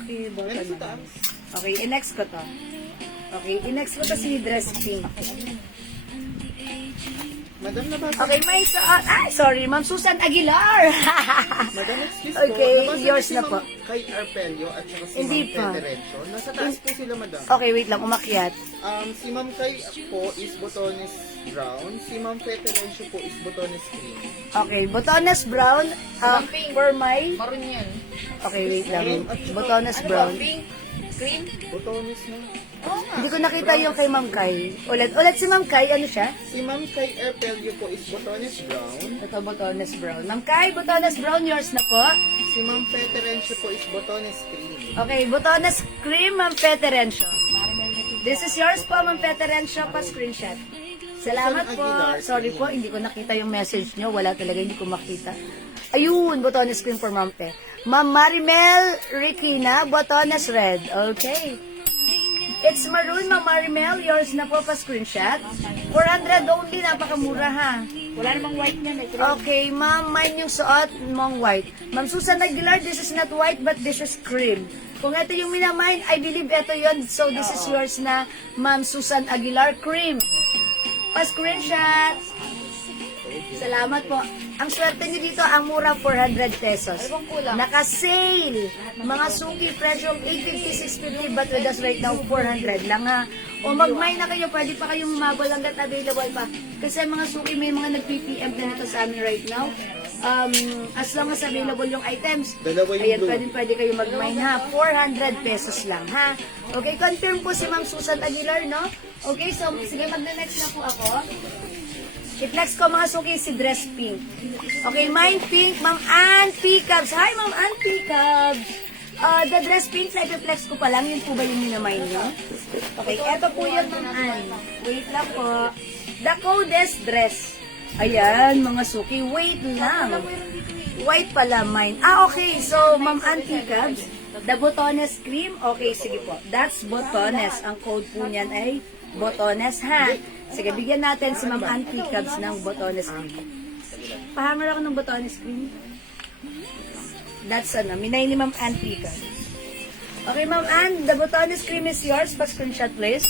Okay, bota na. Okay, i-next ko to. Okay, i-next ko to si dress pink. Madam, nabasa. Okay, may sorry, Ma'am Susan Aguilar. Madam, excuse Okay, po. Nabasa yours si na Ma'am po. Kay Arpelio at saka si Hindi Ma'am pa. Federencio. Nasa taas po sila, madam. Okay, wait lang, umakyat. Si Ma'am Kay po is botones brown. Si Ma'am Federencio po is botones cream. Okay, botones brown. Pink. For my... Maroon yan. Okay, wait lang. Botones brown. Pink? Cream? Botones na. Hindi ko nakita yung kay Ma'am Kai. Ulit si Ma'am Kai, ano siya? Si Ma'am Kay Arpelio po is botones brown. Ito, botones brown. Ma'am Kai, botones brown, yours na po. Si Ma'am Federencio po is botones cream. Okay, botones cream, Ma'am Federencio. This is yours po, Ma'am Federencio, pa-screenshot. Salamat po. Sorry po, hindi ko nakita yung message nyo. Wala talaga, hindi ko makita. Ayun, botones cream for Ma'am Te. Ma'am Marimel Riquina, botones red. Okay. It's maroon, Ma'am Marimel. Yours na po, pa-screenshot. 400 only, napakamura ha. Wala namang white na, may Okay, ma'am, mine yung suot mong white. Ma'am Susan Aguilar, this is not white, but this is cream. Kung ito yung minamine, I believe ito yon. So, this is yours na, Ma'am Susan Aguilar, cream. Pa-screenshot. Salamat po. Ang swerte niyo dito, ang mura 400 pesos. Ano bang kulang? Naka-sale. Mga suki, presyo 850, 650, but with us right now, 400 lang ha. O mag-mine na kayo, pwede pa kayong mabol hanggat available pa. Kasi mga suki, may mga nag-PPM na nito sa amin right now. As long as available yung items, Dalawa yung ayan, blue. pwede kayo mag-mine ha. 400 pesos lang ha. Okay, confirm po si Ma'am Susan Aguilar, no? Okay, so sige, mag-next na po ako. I-flex ko mga suki si dress pink. Okay, mine pink, Ma'am Ann P. Cubs. Hi, Ma'am Ann P. Cubs. The dress pink, sa i-flex ko pa lang. Yun po ba yung minamine nyo? Okay, eto po yun, Ma'am Ann. Wait lang po. The coldest dress. Ayan, mga suki. Wait lang. White pala mine. Okay. So, Ma'am Ann P. Cubs, the botones cream. Okay, sige po. That's botones. Ang code po niyan ay botones, ha? Sige, bigyan natin si Ma'am Ann P. Cubs ng botones cream. Pahanger ako ng botones cream. That's minay ni Ma'am Ann P. Cubs. Okay, Ma'am Ann, the botones cream is yours. Pa-screenshot, please.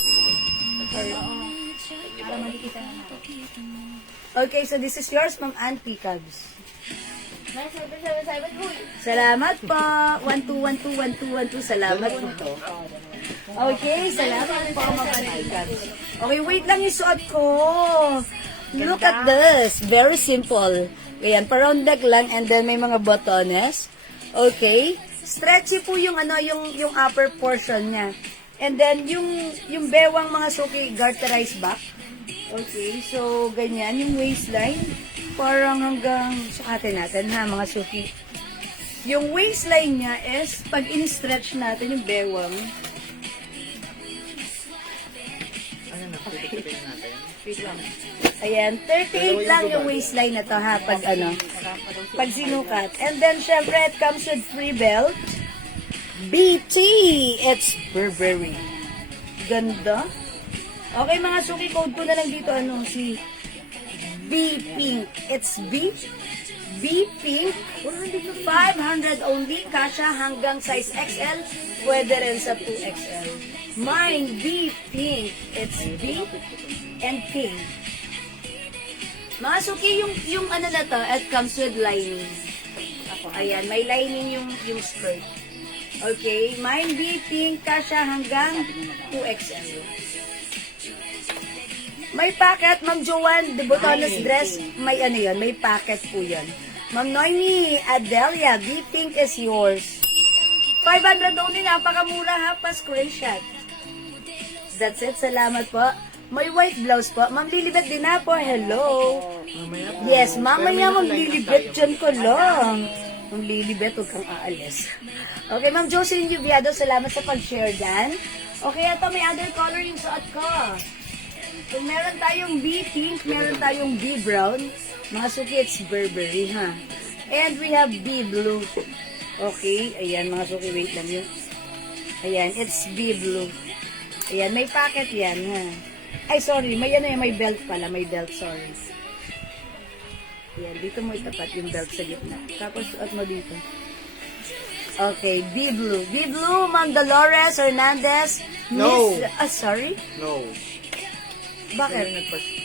Okay, so this is yours, Ma'am Ann P. Cubs. Salamat po. 12121212. Salamat po. Okay, salamat po, Ma'am Ann P. Cubs. Okay, wait lang yung suot ko. Look at this. Very simple. Ayan, pa-round neck lang and then may mga botones. Okay. Stretchy po yung yung upper portion niya. And then yung bewang mga suki garterized back. Okay, so ganyan yung waistline. Parang hanggang sukatin natin ha mga suki. Yung waistline niya is pag in-stretch natin yung bewang. Ano na, pwede natin. Wait lang. Ayan, 38 lang yung waistline na to ha, pag sinukat. And then, syempre, it comes with free belt. BT! It's Burberry. Ganda. Okay, mga suki, code ko na lang dito, si B Pink. It's B Pink. 500 only. Kasha hanggang size XL. Pwede rin sa 2XL. Mine, B Pink. It's B and pink. Mga suki, yung ano na to, it comes with lining. Ayan, may lining yung skirt. Okay, mine B pink, kasha hanggang 2XL. May packet, Ma'am Joanne, the botones dress, may may packet po yan. Ma'am Noemi Adelia, B pink is yours. 500 only, napakamura ha, pa-screenshot. That's it, salamat po. May white blouse po. Ma'am Lilibet din na po. Hello. Yes, mamaya Ma'am Lilibet. Diyan ko lang. Ma'am Lilibet, huwag kang aalis. Okay, Ma'am Jocelyn Jubiado, salamat sa pag-share dan. Okay, ito may other color yung suot ko. Kung meron tayong B pink, meron tayong B brown. Mga suki, it's Burberry, ha? And we have B blue. Okay, ayan mga suki, wait lang yun. Ayan, it's B blue. Ayan, may packet yan, ha? Ay, sorry. May ano yan, may belt pala. May belt, sorry. Yan, dito mo itapat yung belt sa gitna. Tapos, suot mo dito. Okay, B-Blue. B-Blue, Ma'am Dolores Hernandez. No. Sorry? No. Bakit?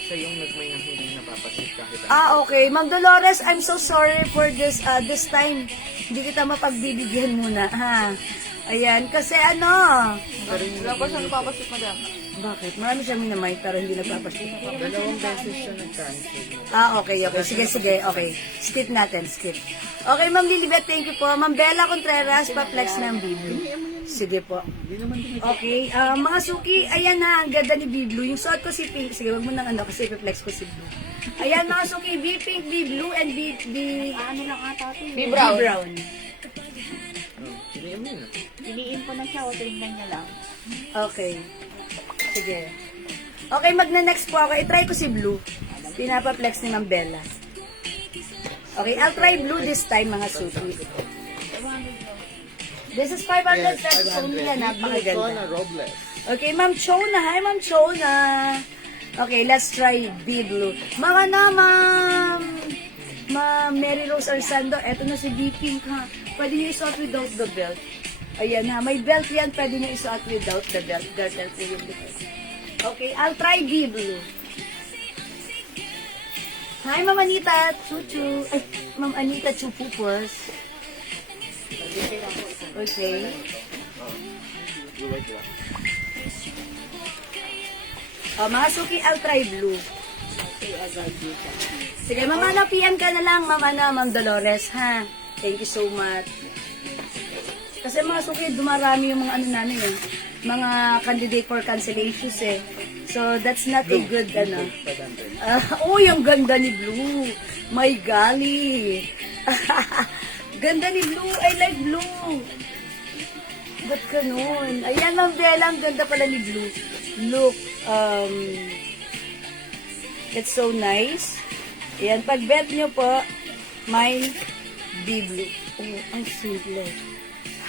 Siya yung nagmay ng hindi napapasit kahit Okay. Ma'am Dolores, I'm so sorry for this time. Hindi kita mapagbibigyan muna, ha? Ayan, kasi ano? Wala pa siya napapasok, madam. Bakit? Marami siyang minamay pero hindi nagpapasya. Dalawang beses siya nag-cancel. Okay. Sige. Okay. Skip natin, skip. Okay, Ma'am Lilibet, thank you po. Ma'am Bella Contreras, pa-flex ng Biblu. Sige po. Hindi naman din Okay, mga suki, ayan na, ang ganda ni Biblu. Yung suot ko si Pink, sige, wag mo nang ano, kasi pa-flex ko si Blue. Ayan, mga suki, B-Pink, B-Blue, and Ano lang ata ito? B-Brown. B-Brown. Hindi mo na. Iliin ko na siya o tingnan niya lang. Okay. Sige. Okay, magna-next po ako. I-try ko si Blue. Pinapa-flex ni Ma'am Bella. Okay, I'll try Blue this time, mga suki. This is 500 pesos only yan, Sona napakaganda. Robles. Okay, Ma'am Chona. Hi, Ma'am Chona. Okay, let's try B-Blue. Mga na, Ma'am Mary Rose Arsando. Eto na si B-Pink, ha. Pwede niyo isuot without the belt. Ayan, ha. May belt yan. Pwede niyo isuot without the belt. Dirtle po yung belt. Okay, I'll try B-Blue. Hi, Ma'am Anita Chuchu. Ay, Ma'am Anita Chupupers. Okay. Mga suki, I'll try blue. Sige, Mama, PM ka na lang, Ma'am Dolores, ha? Thank you so much. Kasi mga suki, dumarami yung mga ano namin, mga candidate for cancellations, eh. So, that's not a good, ano. Ang ganda ni Blue. My golly. Ganda ni Blue. I like Blue. Ba't ganun? Ayan, Ma'am Bella, ang ganda pala ni Blue. Look, it's so nice. Ayan, pag bet nyo po, may B-Blue. Oh, ang simple.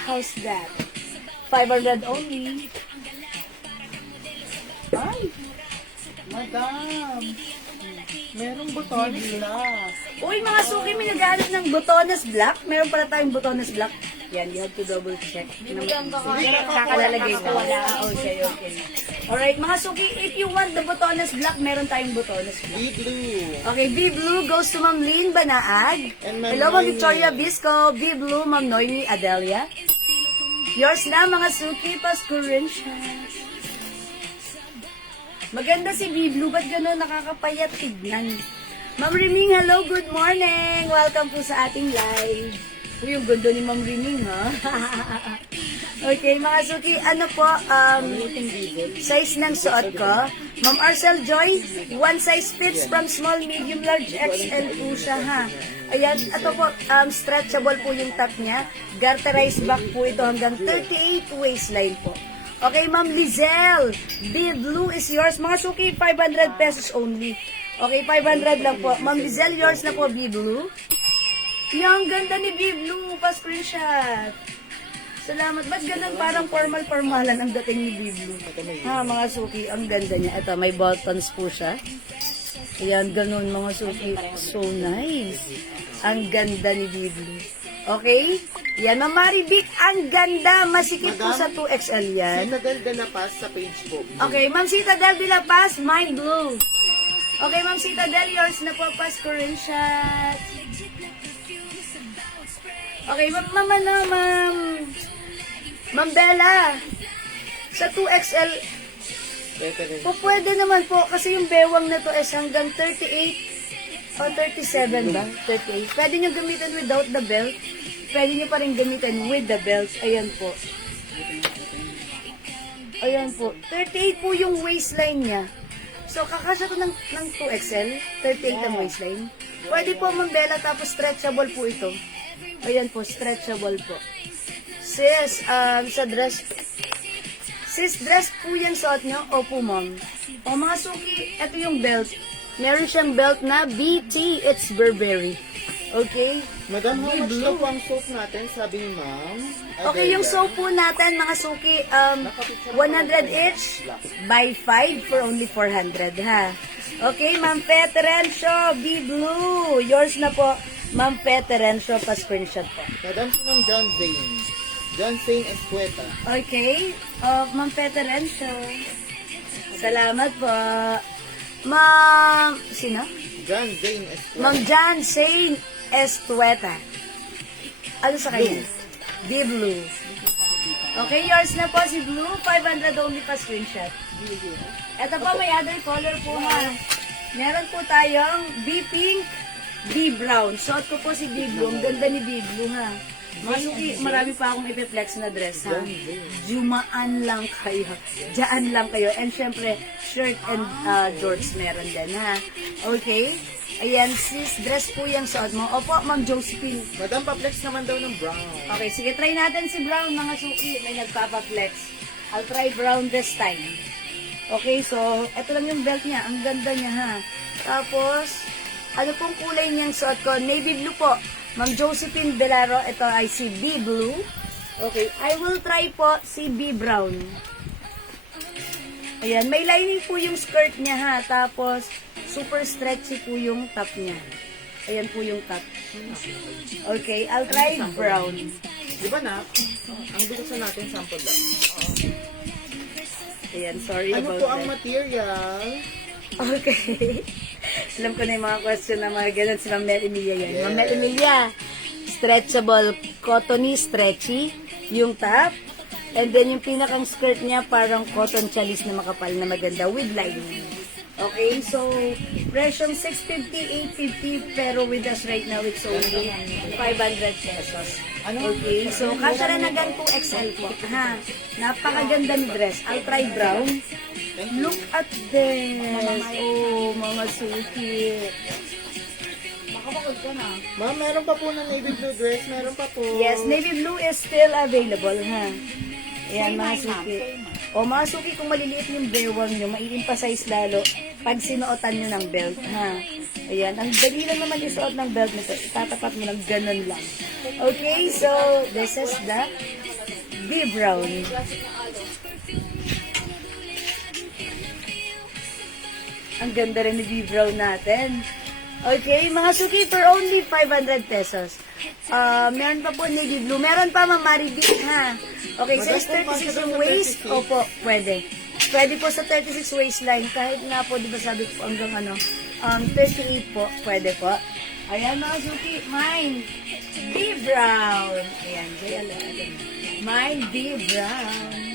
How's that? 500 only. Ay, Madam, merong botones black. uy, mga suki, may naghahanap ng botones black. Meron pala tayong botones black. Yan, you have to double check. Kakalalagay ko. Okay. Alright, mga suki, if you want the botones black, meron tayong botones black. B-Blue. Okay, B-Blue goes to Ma'am Lynn Banaag. And Ma'am Hello, Ma'am Noemi. Victoria Bisco. B-Blue, Ma'am Noemi Adelia. Yours na, mga suki, Pascurintians. Maganda si B-Blue. Ba't gano'n nakakapayat tignan? Ma'am Riming, hello, good morning. Welcome po sa ating live. Uy, yung ganda ni Ma'am Riming, ha? Okay, mga suki, ano po, size ng suot ko. Ma'am Arcel Joy, one size fits from small, medium, large, XL po siya, ha? Ayan, ito po, stretchable po yung top niya. Garterized back po ito hanggang 38 waistline po. Okay, Ma'am Lizelle, B-Blue is yours. Mga suki, 500 pesos only. Okay, 500 lang po. Ma'am Lizelle, yours na po, B-Blue. Yung ganda ni B-Blue, pa-screenshot. Salamat. Ba't ganun parang formal-formalan ang dating ni B-Blue? Ha, mga suki, ang ganda niya. Ito, may buttons po siya. Ayan, ganun mga suki. So nice. Ang ganda ni B-Blue. Okay? Yan, Ma'am Marivic, ang ganda. Masikip po sa 2XL yan. Citadel de La Paz sa page po. Okay, Ma'am Citadel de La Paz, mine blue. Okay, Ma'am Citadel, yours na po, pa-screenshot. Okay, Ma'am Bella, sa 2XL, po pwede naman po, kasi yung bewang na to is hanggang 38 o 37 ba? 38. Pwede nyo gamitin without the belt. Pwede nyo pa rin gamitin with the belt. Ayan po. Ayan po. 38 po yung waistline niya. So, kakasya to ng 2XL. 38 ang waistline. Pwede po, Ma'am Bella, tapos stretchable po ito. Ayan po, stretchable po. Sis, sa dress. Sis, dress po yan suot nyo? Opo, Ma'am. O mga suki, ito yung belt. Meron siyang belt na BT. It's Burberry. Okay? Madam, how much Blue. daw po ang soap natin? Sabi ni ma'am. Okay, yung soap po natin, mga suki, 100 each by 5 for only 400, ha? Okay, Ma'am Fe Terencio, Be Blue. Yours na po, Ma'am Fe Terencio, pa-screenshot po. Madam, si Ma'am John Zane. John Zane Escueta. Okay, Ma'am Fe Terencio. Salamat po. Ma'am, sino? John Zane Escueta. Ma'am Jan Shane Estueta. Ano sa kanya? Be Blue. Okay, yours na po si Blue. 500 only pa screenshot. Ito po, may other color po ha. Meron po tayong B Pink, B Brown. Suot ko po si B Blue. Ang ganda ni B Blue ha. Masuki, marami pa akong ipiplex na dress ha. Jumaan lang kayo. Diyan lang kayo. And syempre, shirt and shorts meron din ha. Okay? Ayan, sis, dress po yung suot mo. Opo, Ma'am Josephine. Madam, pa-flex naman daw ng brown. Okay, sige, try natin si Brown, mga suki. May nagpapa-flex. I'll try Brown this time. Okay, so, ito lang yung belt niya. Ang ganda niya, ha. Tapos, ano pong kulay niyang suot ko? Navy blue po. Ma'am Josephine Belaro, ito ay si B Blue. Okay, I will try po si B Brown. Ayan, may lining po yung skirt niya, ha. Tapos, super stretchy po yung top niya. Ayan po yung top. Okay, I'll try brown. Di ba na? Ang buksan natin, sample lang. Ayan, sorry Ano about po ang that. material? Okay. Alam ko na yung mga question na mga ganun. Si Ma'am Mel Emilia yan. Ma'am Mel Emilia, stretchable, cottony, stretchy, yung top. And then yung pinakang skirt niya, parang cotton chalis na makapal na maganda with lining. Okay, so, presyong 650, 850, pero with us right now, it's only 500 pesos. Okay, so, kasya rin hanggang 2XL po. Ha, napakaganda ni dress. I'll try brown. Look at this. Oh, mga suki. Makapagod ka na. Ma'am, meron pa po ng navy blue dress. Meron pa po. Yes, navy blue is still available, ha. Ayan, mga Same, suki. same. O, mga suki, kung maliliit yung bewang nyo, mai-emphasize lalo pag sinuotan nyo ng belt, ha. Ayan, ang dali lang naman isuot ng belt nito. Itatapat mo lang, ganun lang. Okay, so, this is the B Brown. Ang ganda rin ni B Brown natin. Okay, mga suki, for only 500 pesos. Meron pa po navy blue. Meron pa, Ma'am Maribik, ha. Okay, size 36 yung waist. Opo, pwede. Pwede po sa 36 waistline. Kahit nga po, di ba sabi po hanggang 38 po. Pwede po. Ayan, mga suki, mine. B Brown. Ayan, kaya lang. Mine, B Brown.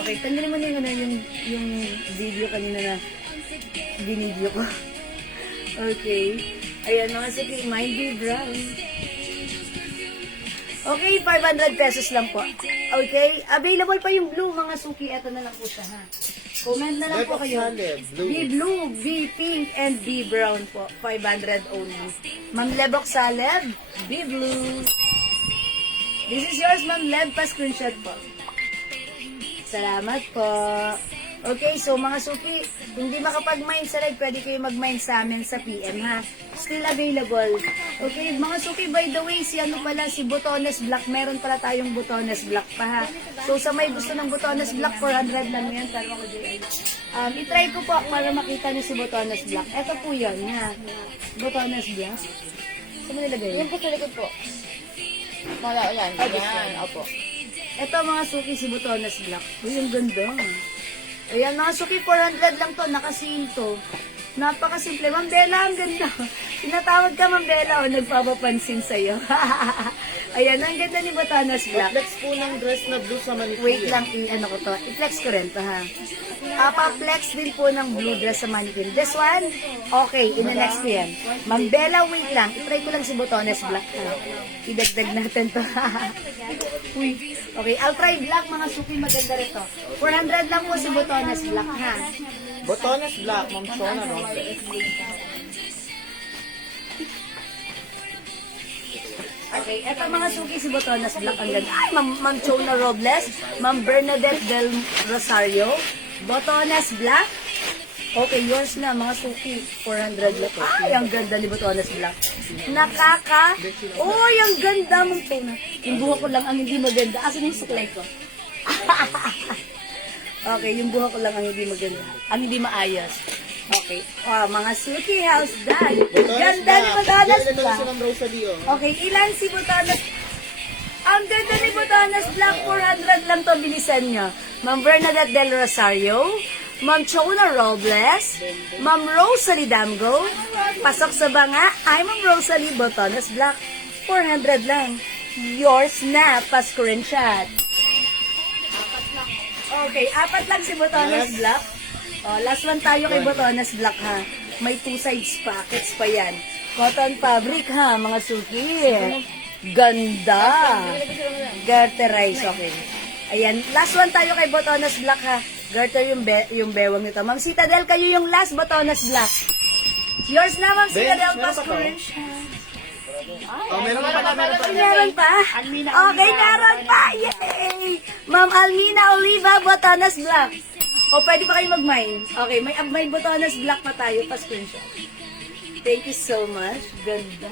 Okay, tanggalin mo na yung video kanina na binidyo ko. Okay. Ayan, mga suki, mine B Brown. Okay, 500 pesos lang po. Okay, available pa yung blue, mga suki. Ito na lang po siya, ha. Comment na lang po Lebok kayo. Salib, blue. B Blue, B Pink, and B Brown po. 500 only. Ma'am Lebok Saleb, B Blue. This is yours, Ma'am Leb. Pa-screenshot po. Salamat po. Okay, so mga suki, kung di makapag-mine sa live, pwede kayo mag-mine sa amin sa PM, ha? Still available. Okay, mga suki, by the way, si ano pala, si Botones Black, meron pala tayong Botones Black pa, ha? So, sa may gusto ng Botones Black, 400 lang yan. Tara ko dyan. I-try ko po para makita niyo si Botones Black. Ito po yun, ha? Botones Black. Saan mo nilagay? Yung po sa likod po. Mala, yan. Yan, opo. Ito mga suki, si Botones Black. Uy, ang ganda. Ayan, mga suki, 400 lang to. Nakasin to. Napakasimple. Ma'am Bella, ang ganda. Tinatawag ka, Ma'am Bella, o nagpapapansin sa'yo. Ayan, ang ganda ni Botones Black. Pa-flex po ng dress na blue sa manipur. Wait lang, ano ko to. I-flex ko rin to, ha. Pa-flex din po ng blue dress sa mannequin. This one, okay, in-next ko yan. Ma'am Bella, wait lang. I-try ko lang si Botones Black, ha. Idagdag natin to. Uy. Okay, I'll try black, mga suki, maganda rin to. 400 lang po si Botones Black, ha. Botones Black, Ma'am Shona Robles. Okay, eto mga suki, si Botones Black, ang ganda. Ay, Ma'am Chona Robles, Ma'am Bernadette Del Rosario, Botones Black. Okay, yours na, mga suki. 400 lang. Ay, ang ganda ni Botones Black. Uy, ang ganda mong tuna. Yung buhok ko lang ang hindi maganda. Asan yung suklay ko? Okay, yung buhok ko lang ang hindi maganda. Ang hindi maayos. Okay. Mga suki, house dad. Ganda ni Botones Ito Black. si Ma'am Rosalie, oh. Okay, ilan si Botones? Ang ganda ni Botones Black, 400 lang to, bilisan nyo. Ma'am Bernadette Del Rosario, Ma'am Chona Robles, Ma'am Rosalie Damgo, pasok sa banga, ay Ma'am Rosalie Botones Black, 400 lang. Yours na, pa-screenshot. Okay, 4 lang si Botones Black. Last one tayo kay Botones Black ha. May 2 sides pockets pa yan. Cotton fabric ha, mga suki. Ganda. Garterize, okay. Ayan, last one tayo kay Botones Black ha. Garter yung bewang nito. Ma'am Citadel, kayo yung last Botones Black. Yours na, Ma'am Citadel, meron pa to? pa-screenshot. Oh, meron pa pala, meron pa. Ay, meron pa? Okay, meron pa! Yay! Ma'am Almina Oliva, Botones Black. O, pwede pa kayo mag-mine. Okay, may Botones Black pa tayo, pa-screenshot. Thank you so much. Ganda.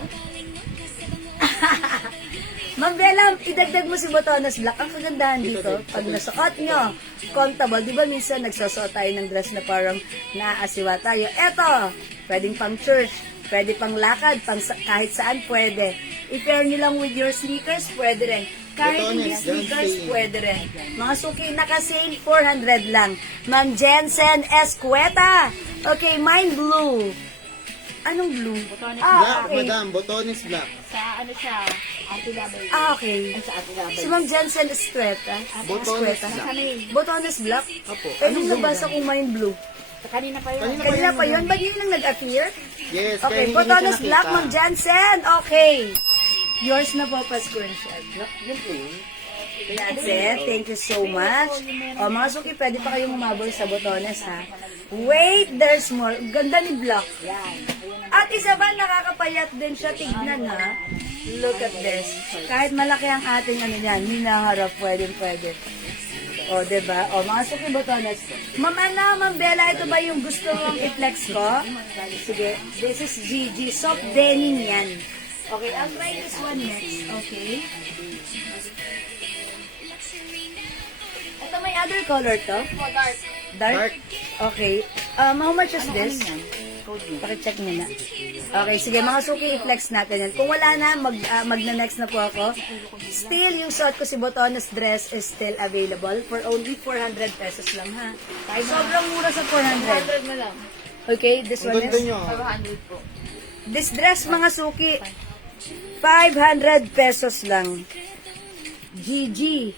Ma'am Bella, idagdag mo si Botones Black. Ang kagandahan dito, pag nasuot nyo, comfortable. Di ba minsan nagsusuot tayo ng dress na parang naaasiwa tayo? Eto, pwedeng pang church, pwede pang lakad, kahit saan pwede. I-pair nyo lang with your sneakers, pwede rin. Kahit hindi sneakers, pwede rin. Mga suki, naka-sale, 400 lang. Ma'am Jensen Escueta. Okay, mine blue. Anong blue? Black, Okay. madam, Botones Black. Sa ano siya, Ate Labay. Okay. Sa Ate Labay. Si Ma'am Jensen Escueta. Botones Escueta. Black. Botones Black? Apo. Eh, yung nabasa kong mine blue. Kanina pa yun. Kanina pa yun? Ba't yun lang nag-appear? Yes, Okay, kaya hindi Botones siya Black, nakita. Ma'am Jensen. Okay. Yours na po pa-screenshot. Yun po yun. That's it. Thank you so much. O, mga suki, pwede pa kayong umabol sa Botones, ha? Wait, there's more. Ganda ni Black. At isa ba, nakakapayat din siya. Tignan, ha? Look at this. Kahit malaki ang ating ano yan, hinaharap, pwede. O, diba? O, mga suki Botones. Ma'am Ma'am Bella, ito ba yung gusto mong i-flex ko? Sige. This is GG. Soft denim yan. Okay, I'll try this one next. Okay. Ito may other color to? Dark. Dark? Okay. How much is this? Pakicheck nyo na. Okay, sige, mga suki, i-flex natin yan. Kung wala na, magna-next na po ako. Still, yung suot ko si Botones dress is still available for only 400 pesos lang, ha? Sobrang mura sa 400. 100 na lang. Okay, this Ang one ganda is... nyo. 500 po. This dress, mga suki, 500 pesos lang. GG.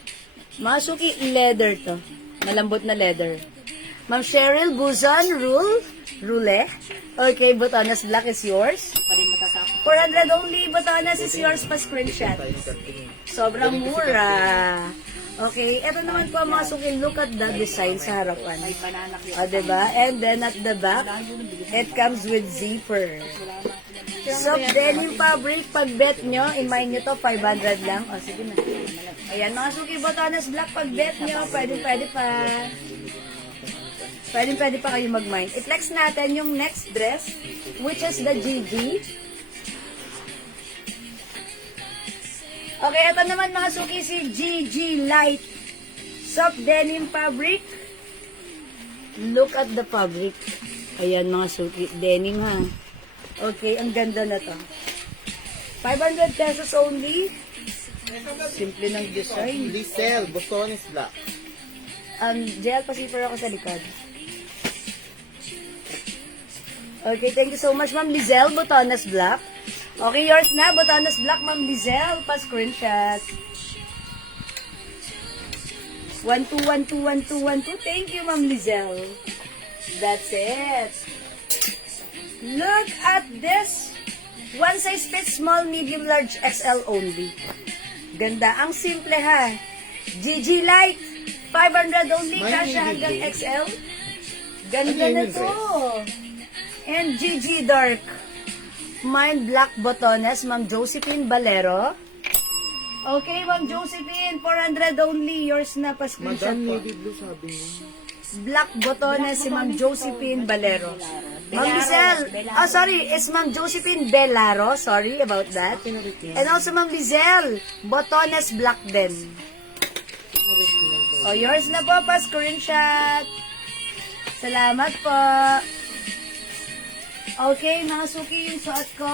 Mga suki, leather to. Malambot na leather. Ma'am Cheryl Buzon, Rule. Okay, Botones Black is yours. 400 only, Botones is yours pa screenshot. Sobrang mura. Okay, eto naman po mga suki, look at the design sa harapan. O, diba? And then at the back, it comes with zipper. Soft denim fabric, pag bet nyo, in-mind nyo to, 500 lang. O, sige na. Ayan, mga suki, Botones Black, pag bet nyo, pwede pa. Pwede pa kayo mag-mind. I-flex natin yung next dress, which is the GG. Okay, ito naman mga suki, si GG Light. Soft denim fabric. Look at the fabric. Ayan mga suki, denim ha. Okay, ang ganda na to. 500 pesos only. Simple ng design. Lisel, Botones Black. JL, pasiper ako sa likod. Okay, thank you so much, Ma'am Lizelle, Botones Black. Okay, yours na, Botones Black, Ma'am Lizelle, pa-screenshot. 12121212. Thank you, Ma'am Lizelle. That's it. Look at this. One size fits small, medium, large, XL only. Ganda. Ang simple ha. GG Light. 500 only. Kasha hanggang XL. Ganda na to. And GG Dark. Mine Black Botones. Ma'am Josephine Valero. Okay, Ma'am Josephine. 400 only. Yours na pa screenshot Madam, po. navy blue sabi niyo. black botones si Ma'am Josephine Valero. Ma'am Lizelle, it's Ma'am Josephine Belaro, sorry about that. And also Ma'am Lizelle, botones black din. Yours na po, pa screenshot. Salamat po. Okay, mga suki, yung suot ko.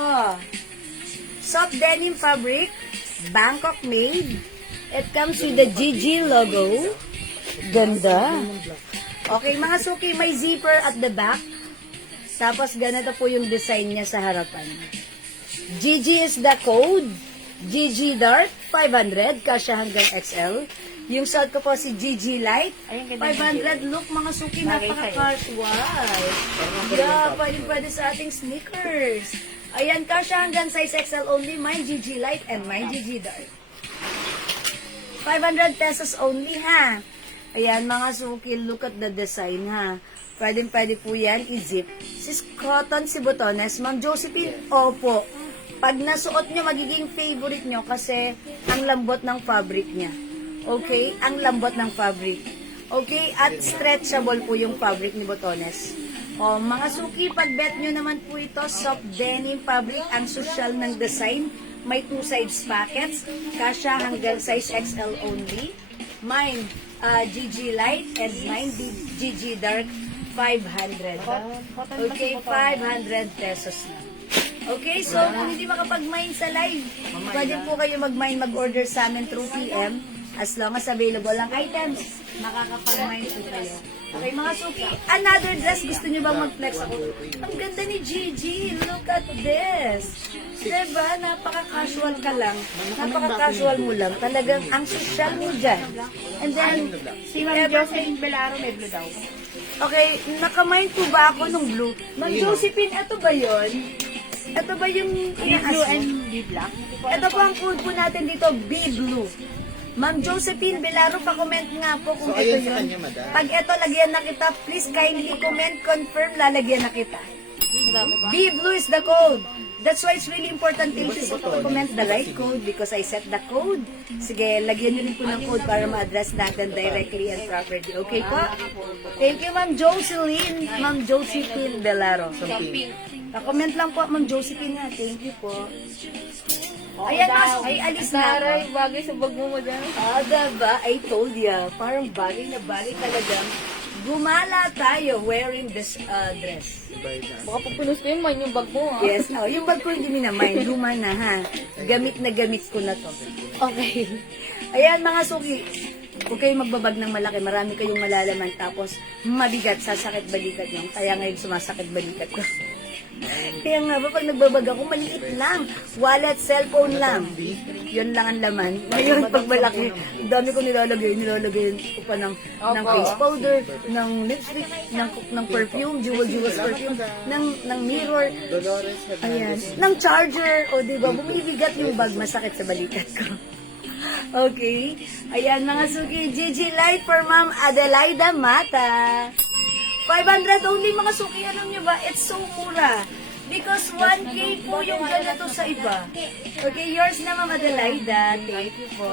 Soft denim fabric, Bangkok made. It comes with the GG logo. Ganda. Okay, mga suki, may zipper at the back. Tapos, ganito po yung design niya sa harapan. GG is the code. GG Dark, 500. Kasya hanggang XL. Yung suot ko po si GG Light. 500 look, mga suki. Napaka-casual. Yeah, pwede sa ating sneakers. Ayan, kasya hanggang size XL only. Mine GG Light and mine GG Dark. 500 pesos only, ha? Ayan, mga suki, look at the design, ha? Pwede po yan, i-zip. Sis cotton si botones. Ma'am Josephine, opo. Pag nasuot nyo, magiging favorite nyo kasi ang lambot ng fabric niya. Okay? Ang lambot ng fabric. Okay? At stretchable po yung fabric ni botones. Mga suki, pag bet nyo naman po ito, soft denim fabric, ang social ng design. May 2 sides pockets. Kasya hanggang size XL only. Mine, GG Light and mine, GG Dark. 500. Okay, 500 pesos na. Okay, so kung hindi makapag-mine sa live, pwede po kayo mag-order sa amin through PM. As long as available ang items, makakapag-mine po kayo. Okay, mga suki, another dress, gusto nyo bang mag-flex ako? Ang ganda ni Gigi, look at this. Diba, napaka-casual ka lang. Napaka-casual mo lang. Talagang ang social mo dyan. And then, Si Ma'am Josephine Belaro may blue daw. okay, nakamind po ba ako nung blue? Ma'am Josephine, ito ba yun? Ito ba yung Blue and black? Ito po ang code po natin dito, B-Blue. Ma'am Josephine Belaro, pa-comment nga po kung So, ito ayan sa yun. kanya, madam. Pag ito, lagyan na kita, please kindly comment, confirm, lalagyan na kita. B-Blue is the code. That's why it's really important to comment the right code because I set the code. Sige, lagyan nyo rin po ng code para ma-address natin directly and properly. Okay po? Thank you, Ma'am Jocelyn. Ma'am Josephine Belaro. Pa-comment lang po, Ma'am Josephine nga. Thank you po. Ayan, mas alis na ako. Taray, bagay sa bag mo, madam. Diba? I told ya. Parang bagay na bagay talagang gumala tayo wearing this dress. Baka pag pinusto yun, man yung bag mo, ha? Yes. Yung bag ko hindi minamay. Luma na, ha? Gamit na gamit ko na to. Okay. Ayan, mga suki. Huwag kayong magbabag ng malaki. Marami kayong malalaman. Tapos, mabigat. Sasakit balikat nyo. Kaya ngayon sumasakit balikat ko. Kaya nga ba, pag nagbabag ako, maliit lang. Wallet, cellphone lang. Yun lang ang laman. Ngayon, pag malaki, ang dami ko nilalagay ko pa ng face powder, ng lipstick, ng perfume, jewels perfume, ng mirror, Dolores, ayan, ng charger, o diba, bumibigat yung bag, masakit sa balikat ko. Okay. Ayan, mga suki, GG Light for Ma'am Adelaida Mata. 500 only, mga suki. Alam nyo ba, it's so mura. Because 1K po yung ganito sa iba. Okay, yours na, Ma'am Adelaida. Thank you po.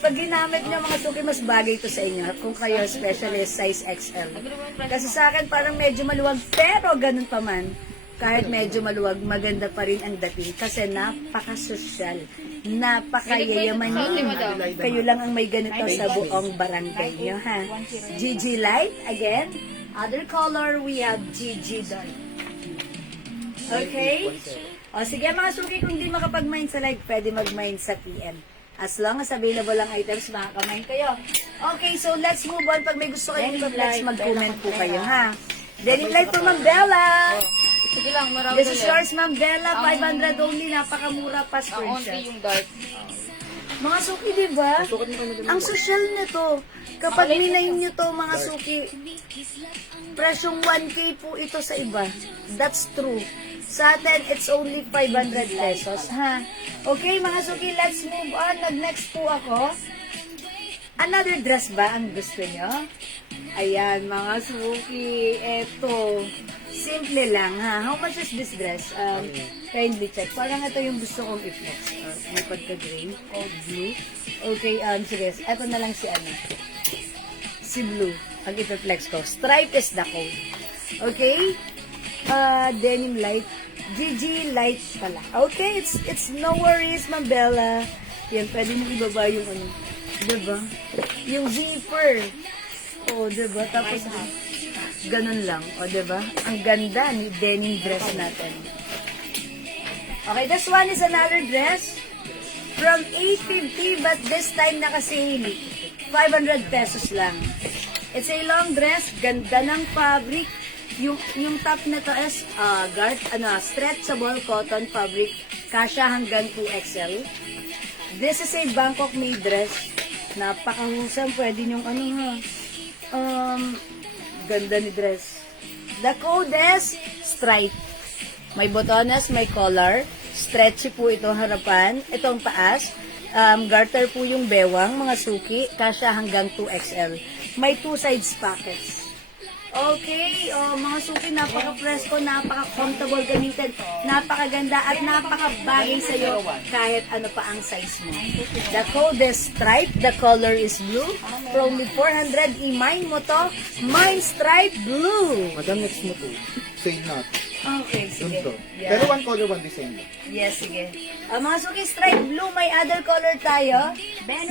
Pag ginamit nyo, mga suki, mas bagay to sa inyo. Kung kayo, especially size XL. Kasi sa akin, parang medyo maluwag. Pero, ganun pa man. Kahit medyo maluwag, maganda pa rin ang dating. Kasi napaka-social. Napaka-yayamanin. Kayo lang ang may ganito sa buong barangay nyo, ha? GG Light, again. Other color, we have GG Dark. Okay? O, sige mga suki, kung di makapag-mine sa live, pwede mag-mine sa PM. As long as available ang items, makaka-mine kayo. Okay, so let's move on. Pag may gusto kayong i-flex, mag-comment po kayo, ha? Denim Light for Ma'am Bella. Sige lang, marami This is yours, Ma'am Bella. 500 only. Napakamura pa, Ang onti screenshot. yung dark. Mga suki, di ba? Ang social nito. Kapag minayin nyo to, mga suki, presyong 1K po ito sa iba. That's true. Sa atin, it's only 500 pesos, ha? Okay, mga suki, let's move on. Nag-next po ako. Another dress ba ang gusto nyo? Ayan, mga suki, eto. Simple lang, ha? How much is this dress? Kindly check. Parang ito yung gusto kong i-flex. May pagka-gray, cold blue. Okay, sige. Eto na lang si ano. si Blue ang ipiflex ko. Stripe is the code. Okay? Denim light. GG light pala. Okay, it's no worries, Ma'am Bella. Yan, pwede mo ibaba yung ano. Diba? Yung zipper. O, diba? Tapos, ganun lang. O, diba? Ang ganda ni denim dress natin. Okay, this one is another dress. From 850, but this time naka-sale. 500 pesos lang. It's a long dress. Ganda ng fabric. Yung top nito is stretchable cotton fabric. Kasya hanggang 2XL. This is a Bangkok made dress. Napakahusam. Pwede nyong ganda ni dress. The code is stripe. May botones, may collar. Stretchy po ito harapan. Itong taas. Garter po yung bewang, mga suki. Kasya hanggang 2XL. May 2 sides pockets. Okay, mga suki, napaka-presko, napaka-comfortable gamitin, napakaganda at napaka-bagay sa'yo kahit ano pa ang size mo. The code is stripe, the color is blue. For only 400, i-mine mo to. Mine stripe blue. Madam, next mo to. Same not. Okay, sige. Dun to. Yeah. Pero one color, one design. Yes, sige. Mga suki, stripe blue, may other color tayo.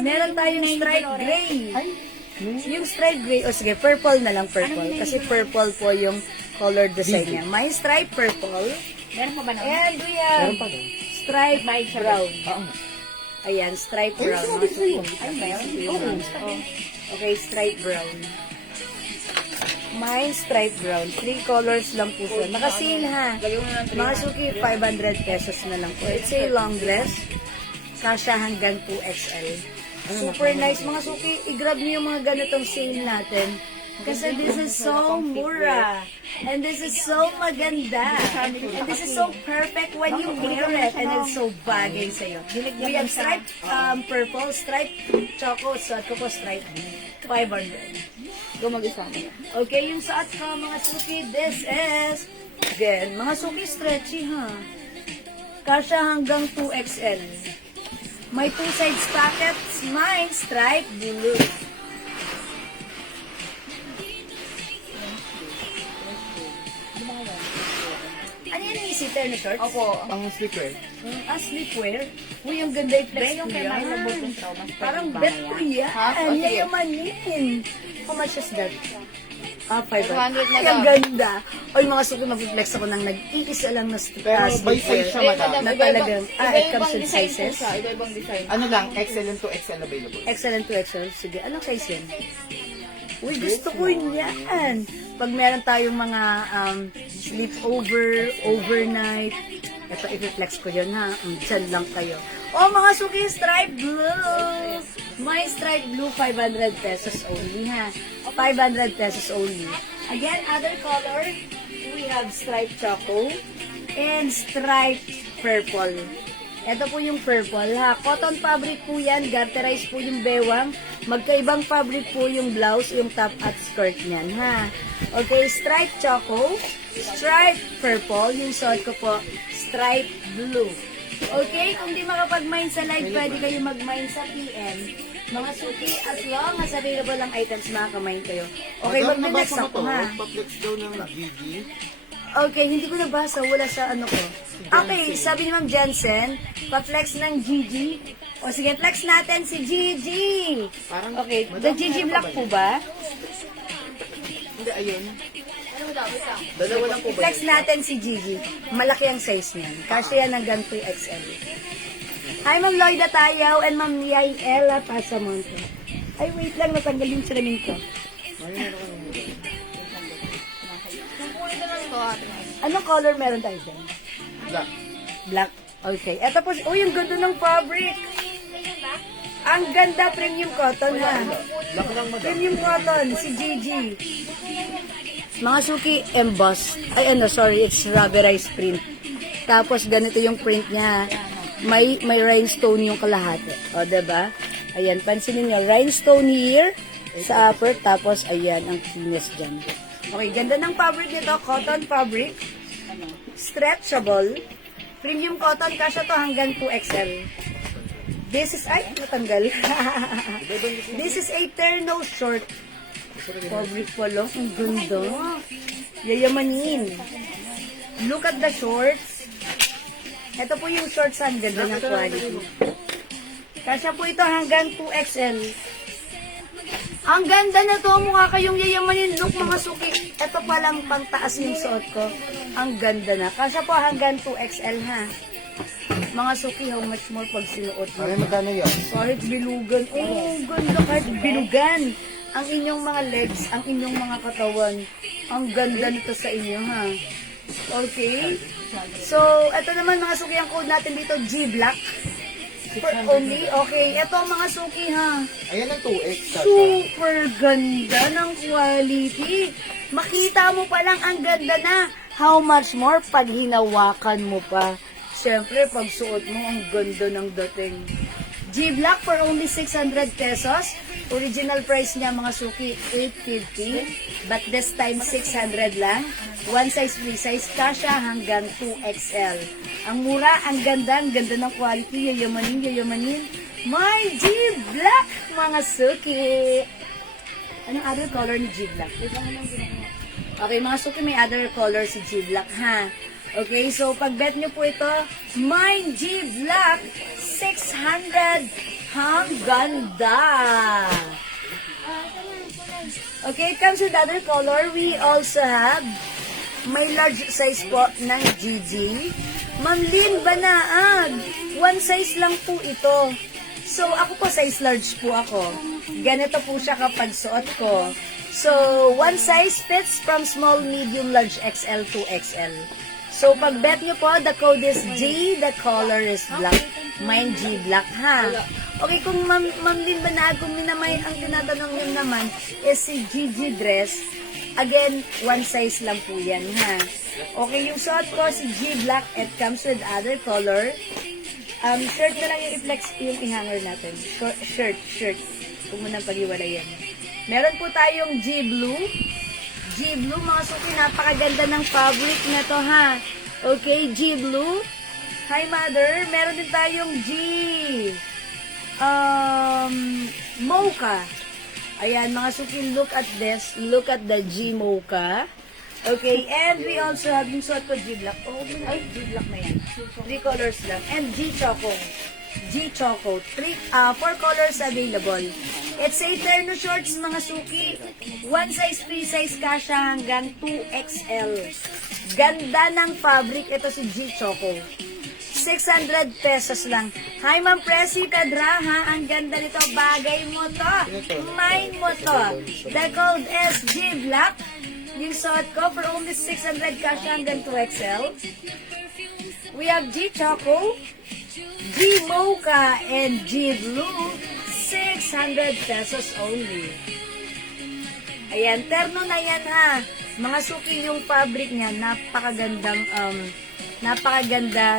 Meron tayong stripe gray. Yung stripe gray, o sige, purple na lang, purple. Kasi purple po yung color design niya. May stripe purple. Meron pa ba naman? And we have stripe brown. Ayan, stripe brown. Mga suki. Ay, meron? Okay, stripe brown. May stripe brown. 3 colors lang po siya. Naka-sale ha. Mga suki, 500 pesos na lang po. It's a long dress. Kasya hanggang 2XL. Super nice. Mga suki, i-grab niyo yung mga ganitong sale natin. Kasi this is so mura. And this is so maganda. And this is so perfect when you wear it. And it's so bagay sa'yo. We have stripe purple, stripe choco, suot ko po stripe 500. Gumag-isa mo. Okay, yung suot ko, mga suki, this is, again, mga suki, stretchy ha. Kasya hanggang 2XL. May 2 sides pockets, mine, stripe, blue. Ano yan yung easy-tear na shorts? Opo. Ang sleepwear. Sleepwear? Uy, ang ganda yung flex Yung ko kay yan. Milo Bukong Trauma. Parang bet ko yan. Ha? O, sige. Yayamanin. How much is that? 500. 200 na Ay, ang lang. ganda. Oy, mga suki, mag-flex ako ng nag-iisa lang na Pero by size siya, madam. Na talagang, it comes with design po sizes? siya. Iba-ibang design. Ano lang, XL and 2XL available. Excellent to excel. Sige, anong size yan? Uy, gusto ko yan. Pag meron tayong mga sleepover, overnight, ito, i-reflex ko yun ha. Diyan lang kayo. Oh, mga suki, stripe blue. My stripe blue, 500 pesos only ha. 500 pesos only. Again, other color, we have stripe choco and stripe purple. Ito po yung purple ha. Cotton fabric po yan. Garterized po yung bewang. Magkaibang fabric po yung blouse, yung top at skirt niyan ha. Okay, stripe choco, stripe purple, yung suot ko po, stripe blue. Okay, kung di makapag-mine sa live, pwede kayo mag-mine sa PM. Mga suki, as long as available ang items, makaka-mine kayo. Okay, Madam, mag-next nabasa mo ako to. ha. Pa-flex daw ng Gigi. Okay, hindi ko nabasa. Wala sa ano ko. Okay, sabi ni Ma'am Jensen, pa-flex ng Gigi. O sige, flex natin si Gigi. Parang, Okay, the Madam, Gigi meron Black pa po ba? Hindi, ayun. Ano mo daw? Wait lang. Dalawa lang po ba I-flex yun? natin si Gigi. Malaki ang size niyan. Kasi yan hanggang 2XL. Hi, Ma'am Lloyda Tayaw and Ma'am Yaela Pasamonte. Ay, wait lang. Natanggal yung salamin ko. Kukunin na lang ito, ate. Anong color meron tayo dyan? Black. Black. Okay. Eto po, oh, yung ganda ng fabric. Ang ganda, premium cotton ha. Black lang, madam. Premium cotton, si Gigi. Mga suki, embossed. Ay, ano, sorry, it's rubberized print. Tapos, ganito yung print niya. May rhinestone yung kalahati. O, diba? Ayan, pansinin nyo, rhinestone here sa upper, tapos, ayan, ang kinis dyan. Okay, ganda ng fabric nito, cotton fabric. Stretchable. Premium cotton, kasya to hanggang 2XL. This is, ay, natanggal. This is a terno short. Fabric pala. Ang ganda. Yayamanin. Look at the shorts. Ito po yung shorts. Ang ganda ng quality. Kasya po ito hanggang 2XL. Ang ganda na to. Mukha kayong yayamanin look mga suki. Ito palang pangtaas yung suot ko. Ang ganda na. Kasya po hanggang 2XL ha. Mga suki, how much more pag sinuot mo? Pare, magkano yan? Kahit bilugan. Oh, ganda. Kahit bilugan. Ang inyong mga legs, ang inyong mga katawan. Ang ganda nito sa inyo, ha? Okay? So, ito naman mga suki, ang code natin dito, G-Black. For only, okay. Ito mga suki, ha? Ayan ang 2X. Super ganda ng quality. Makita mo pa lang, ang ganda na. How much more pag hinawakan mo pa? Siyempre, pag suot mo, ang ganda ng dating. G-Black for only 600 pesos. Original price niya mga suki, 850. But this time, 600 lang. One size, free size, kasha hanggang 2XL. Ang mura, ang ganda ng quality. Yayamanin. My G-Black, mga suki. Anong other color ni G-Black? Okay, mga suki, may other color si G-Black, ha? Okay, so pag bet nyo po ito, Mine G-Black, 600. Ang ganda! Okay, it comes with other color. We also have may large size po ng GG. Ma'am Lynn Banaag, one size lang po ito. So, ako po size large po ako. Ganito po siya kapag suot ko. So, one size fits from small, medium, large, XL to XL. So, pag bet nyo po, the code is G, the color is black. Mine G black, ha? Okay, kung Ma'am Lynn Banaag, kung ang tinatanong nyo naman is si GG dress, again, one size lang po yan, ha? Okay, yung suot ko, si G black, it comes with other color. Shirt na lang yung i-flex yung i-hanger natin. Shirt. Huwag mo nang pag-iwalayan. Meron po tayong G blue. G blue, mga suki, napakaganda ng fabric na to, ha? Okay, G blue. Hi, mother. Meron din tayong G mocha. Ayan, mga suki, look at this. Look at the G mocha. Okay, and we also have yung suot ko, G black. Oh, ay, G black na yan. 3 colors lang. And G choco. G choco. 4 colors available. It's a terno shorts, mga suki. One size, free size kasha hanggang 2XL. Ganda ng fabric. Ito si G choco. 600 pesos lang. Hi, Ma'am Presi Pedra, ha? Ang ganda nito. Bagay mo to. Mine mo to. The code is G black. Yung suot ko for only 600 kasha hanggang 2XL. We have G choco, G mocha, and G blue. 600 pesos only. Ayan, terno na yan, ha. Mga suki, yung fabric niya, napakaganda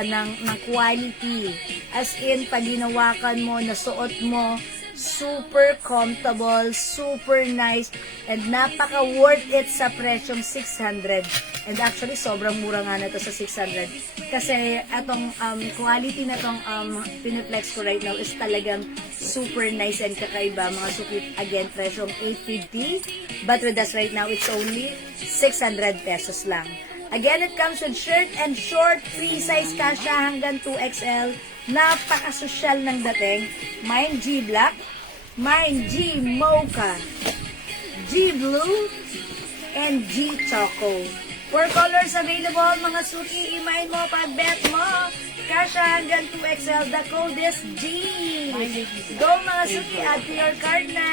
ng quality. As in, pag ginawakan mo, nasuot mo, super comfortable, super nice, and napaka worth it sa presyong 600. And actually, sobrang mura nga na to sa 600. Kasi atong quality na tong piniplex ko right now is talagang super nice and kakaiba. Mga suki, again, presyong 850. But with us right now, it's only 600 pesos lang. Again, it comes with shirt and short, free size kasha hanggang 2XL. Napaka-social ng dating. Mine G black, mine G mocha, G blue, and G choco. 4 colors available, mga suki. I-mine mo, pag-bet mo. Kasha hanggang 2XL. The code is G. Go, mga suki, add to your card na.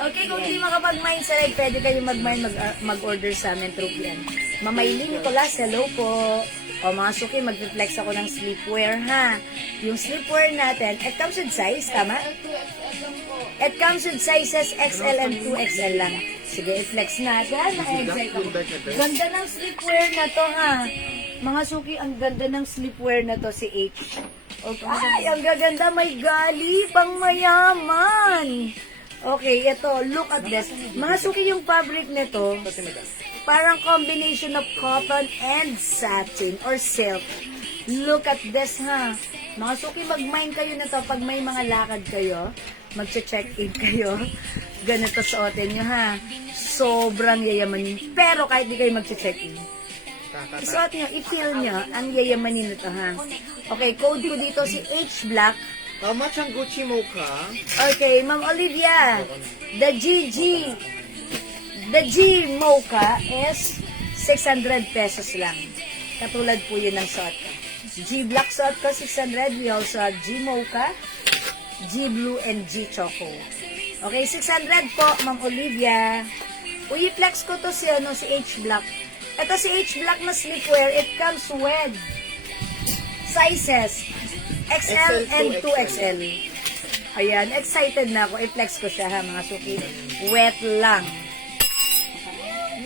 Okay, kung hindi makapag-mine sa live, pwede kayo mag-mine, mag-order sa amin through yan. Mamaylin Nicolas, hello po. O mga suki, mag-reflex ako ng sleepwear, ha? Yung sleepwear natin, it comes with size, tama? It comes with sizes XL and 2XL lang. Sige, i-flex natin. Na-excite ako. Ganda ng sleepwear na to, ha? Mga suki, ang ganda ng sleepwear na to si H. Okay. Ay, ang gaganda, may gali, pang mayaman. Okay, ito, look at this. Mga suki, yung fabric nito, parang combination of cotton and satin or silk. Look at this, ha. Mga suki, mag-mine kayo na to pag may mga lakad kayo. magche-check-in kayo, ganito suotin nyo ha. Sobrang yayamanin. Pero kahit di kayo magche-check-in, isuot nyo, i-feel nyo, ang yayamanin nito ha. Okay, code ko dito si H Black. How much ang Gucci Mocha? Okay, Ma'am Olivia, the G Mocha is 600 pesos lang. Katulad po yun ng suot ko. G Black suot ko, 600. We also have G Mocha, G Blue, and G Choco. Okay, 600 po, Ma'am Olivia. Uy, i-flex ko to si H Black. Ito si H Black na sleepwear. It comes with sizes XL and 2XL. Ayan, excited na ako. I-flex ko siya ha, mga suki. Wet lang.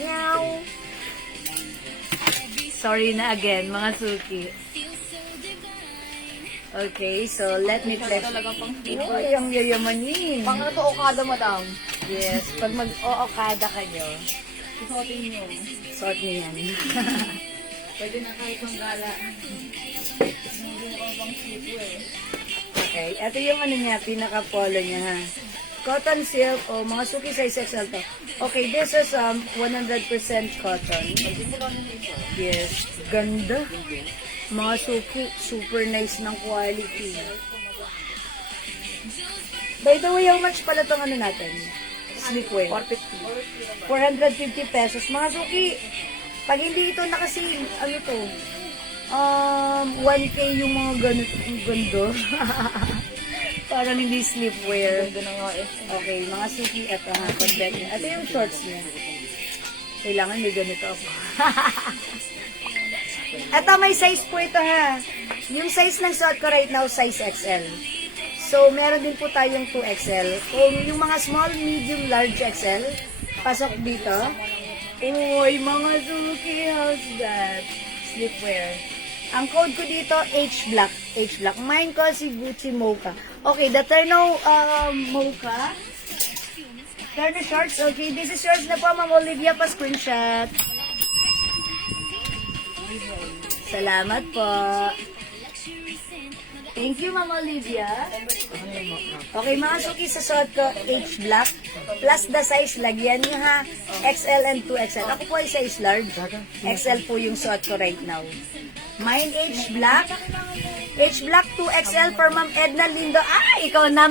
Meow. Sorry na again, mga suki. Okay, so let me flex. Talaga pang Uy, ang yayamanin. Pang ano to, Okada, madam. Yes, pag mag-o-okada kayo, Susuotin nyo. suot niyo yan. Pwede na kahit pang gala. Hindi na pang sleepwear. Okay, ito yung ano niya, pinaka-polo niya ha. Cotton silk, o mga suki size XL to. Okay, this is 100% cotton. Yes, ganda. Mga suki, super nice ng quality. By the way, how much pala tong ano natin? Sleepwear. 450 pesos. Mga suki, pag hindi ito nakasi, ano to, 1K yung mga ganito. Ang ganda. Parang hindi sleepwear. Ganda na nga eh. Okay, mga suki, ito ha, pag-bet. Ito yung shorts niya. Kailangan may ganito ako. Ito, may size po ito ha. Yung size ng suot ko right now, size XL. So, meron din po tayong 2XL. Kung yung mga small, medium, large XL, pasok dito. Uy, mga suki, how's that? Sleepwear. Ang code ko dito, H Black. H Black. Mine ko si Gucci Mocha. Okay, the Terno Mocha. Terno shorts. Okay, this is yours na po, Ma'am Olivia, pa screenshot. Salamat po. Thank you, Ma'am Olivia. Okay, mga suki, sa suot ko, H Black. Plus the size, lagyan nyo ha. XL and 2XL. Ako po ay size large. XL po yung suot ko right now. Mine, H Black. H Black 2XL for Ma'am Edna Lindo. Ah, ikaw na.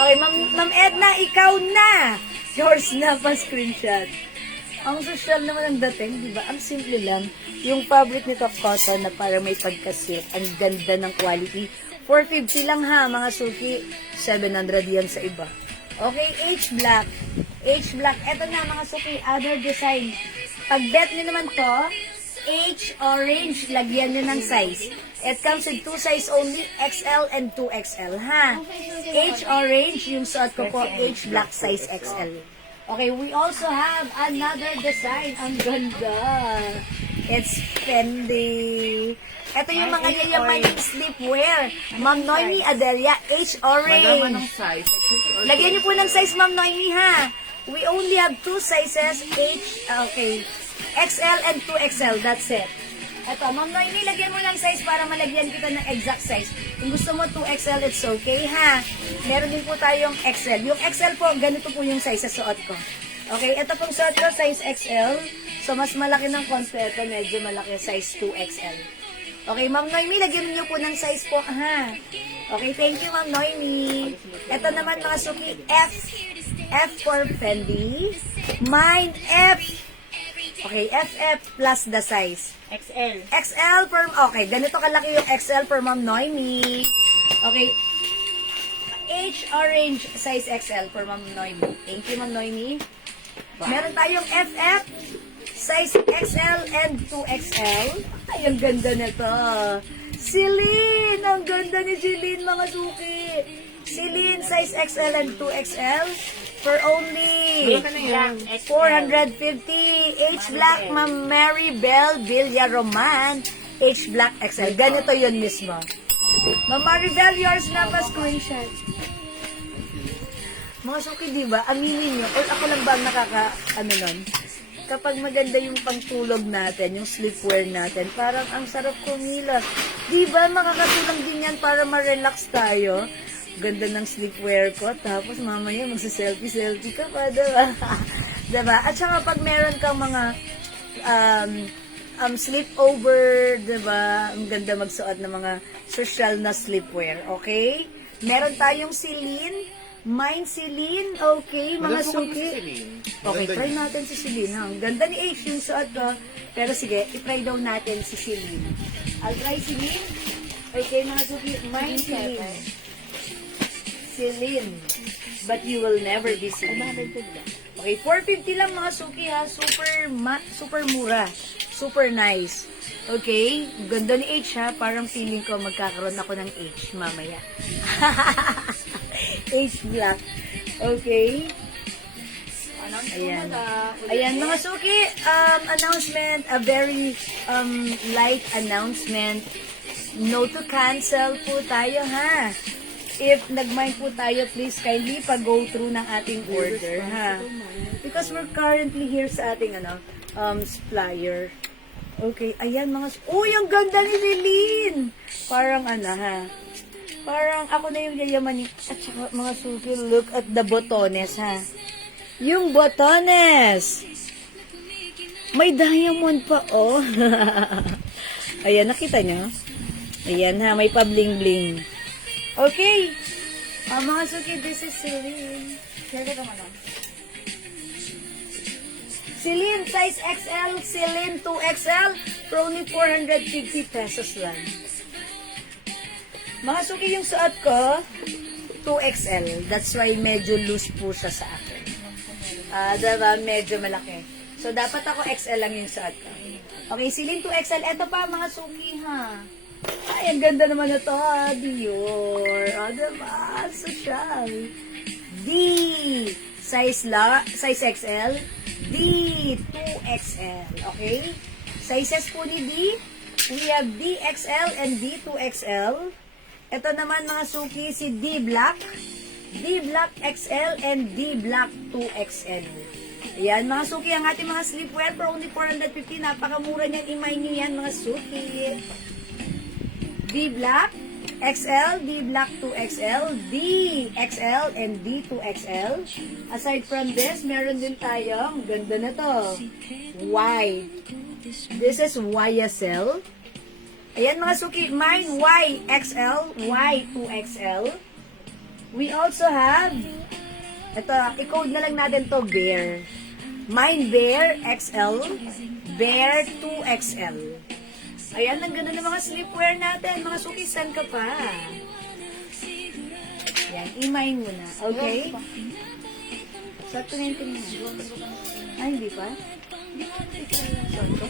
Okay, Ma'am Edna, ikaw na. Yours na pa screenshot. Ang social naman ang dating, di ba? Ang simple lang. Yung fabric nito, cotton, na para may pagka-silk. Ang ganda ng quality. 450 lang ha, mga suki. 700 yan sa iba. Okay, H Black. H Black. Eto na, mga suki. Other design. Pag bet nyo naman to, H Orange, lagyan nyo ng size. It comes with 2 size only, XL and 2XL, ha? H Orange, yung suot ko po, H Black size XL. Okay, we also have another design. Ang ganda. It's Fendi. Ito yung mga yayamaning sleepwear. Ma'am Noemi Adelia, H Orange. size. Lagyan niyo po ng size, Ma'am Noemi, ha? We only have 2 sizes, XL and 2XL. That's it. Ito, Ma'am Noemi, lagyan mo ng size para malagyan kita ng exact size. Kung gusto mo 2XL, it's okay, ha? Meron din po tayong XL. Yung XL po, ganito po yung size sa suot ko. Okay, ito pong suot ko, size XL. So, mas malaki ng konti. Ito, medyo malaki, size 2XL. Okay, Ma'am Noemi, lagyan niyo po ng size po, ha? Okay, thank you, Ma'am Noemi. Ito naman, mga suki, F. F for Fendi. Mine, F. Okay, FF plus the size. XL. XL for, okay, ganito kalaki yung XL for Ma'am Noemi. Okay. H Orange size XL for Ma'am Noemi. Thank you, Ma'am Noemi. Meron tayong FF size XL and 2XL. Ay, ang ganda nito. Celine! Ang ganda ni Celine, mga suki. Celine size XL and 2XL for only 450. H Black, Ma'am Mary Bell Villaroman. H Black XL. Ganito yun mismo. Ma'am Mary Bell, yours na pa screenshot. Mga suki, di ba? Aminin nyo. Or ako lang ba ang nun? Kapag maganda yung pangtulog natin, yung sleepwear natin, parang ang sarap kumilos. Di ba? Makakatulong din yan para ma-relax tayo. Ganda ng sleepwear ko. Tapos mamaya magsa-selfie ka pa, diba? Diba? At saka pag meron kang mga sleepover, diba? Ang ganda magsuot ng mga social na sleepwear. Okay? Meron tayong Celine. Mine Celine. Okay, mga suki. Okay, try natin si Celine. Ha? Ang ganda ni H yung suot ko. Pero sige, i-try daw natin si Celine. I'll try Celine. Okay, mga suki. Mine Celine. Celine. But you will never be Celine. Okay, 450 lang mga suki ha. Super mura. Super nice. Okay, ganda ni H ha. Parang feeling ko magkakaroon ako ng H mamaya. H black. Okay. Ayan. Ayan mga suki. Announcement. A very light announcement. No to cancel po tayo ha. If nag-mind po tayo, please kindly pa-go through ng ating order ha. Because we're currently here sa ating supplier. Okay, ayan mga... Uy, ang ganda ni Celine! Parang ha. Parang ako na yung yayaman at saka mga suki, look at the botones ha. Yung botones! May diamond pa oh. Ayan, nakita nyo? Ayan ha, may pa-bling-bling. Okay. Mga suki, this is Celine. Share ko naman Celine, size XL, Celine 2XL, for only 450 pesos lang. Mga suki, yung suot ko, 2XL. That's why medyo loose po siya sa akin. Diba? Medyo malaki. So, dapat ako XL lang yung suot ko. Okay, Celine 2XL. Ito pa, mga suki, ha. Ay, ang ganda naman ito, ha. Dior. Diba? Social. D. Size XL. D, 2XL. Okay? Sizes po ni D, we have DXL and D2XL. Ito naman mga suki, si D Black XL and D Black 2XL. Ayan mga suki, ang ating mga sleepwear for only 450. Napakamura niyan, imay niyo yan mga suki. D Black XL, D Black 2XL, D XL, and D2XL. Aside from this, meron din tayong, ganda na to, Y. This is YSL. Ayan mga suki, mine YXL, Y2XL. We also have, ito, i-code na lang natin to, Bear. Mine Bear XL, Bear 2XL. Ayan, ang ganda ng mga sleepwear natin. Mga suki, saan ka pa? Ayan, imay mo na. Okay? Sa ito na yung tingin. Ay, hindi pa? Saan ko?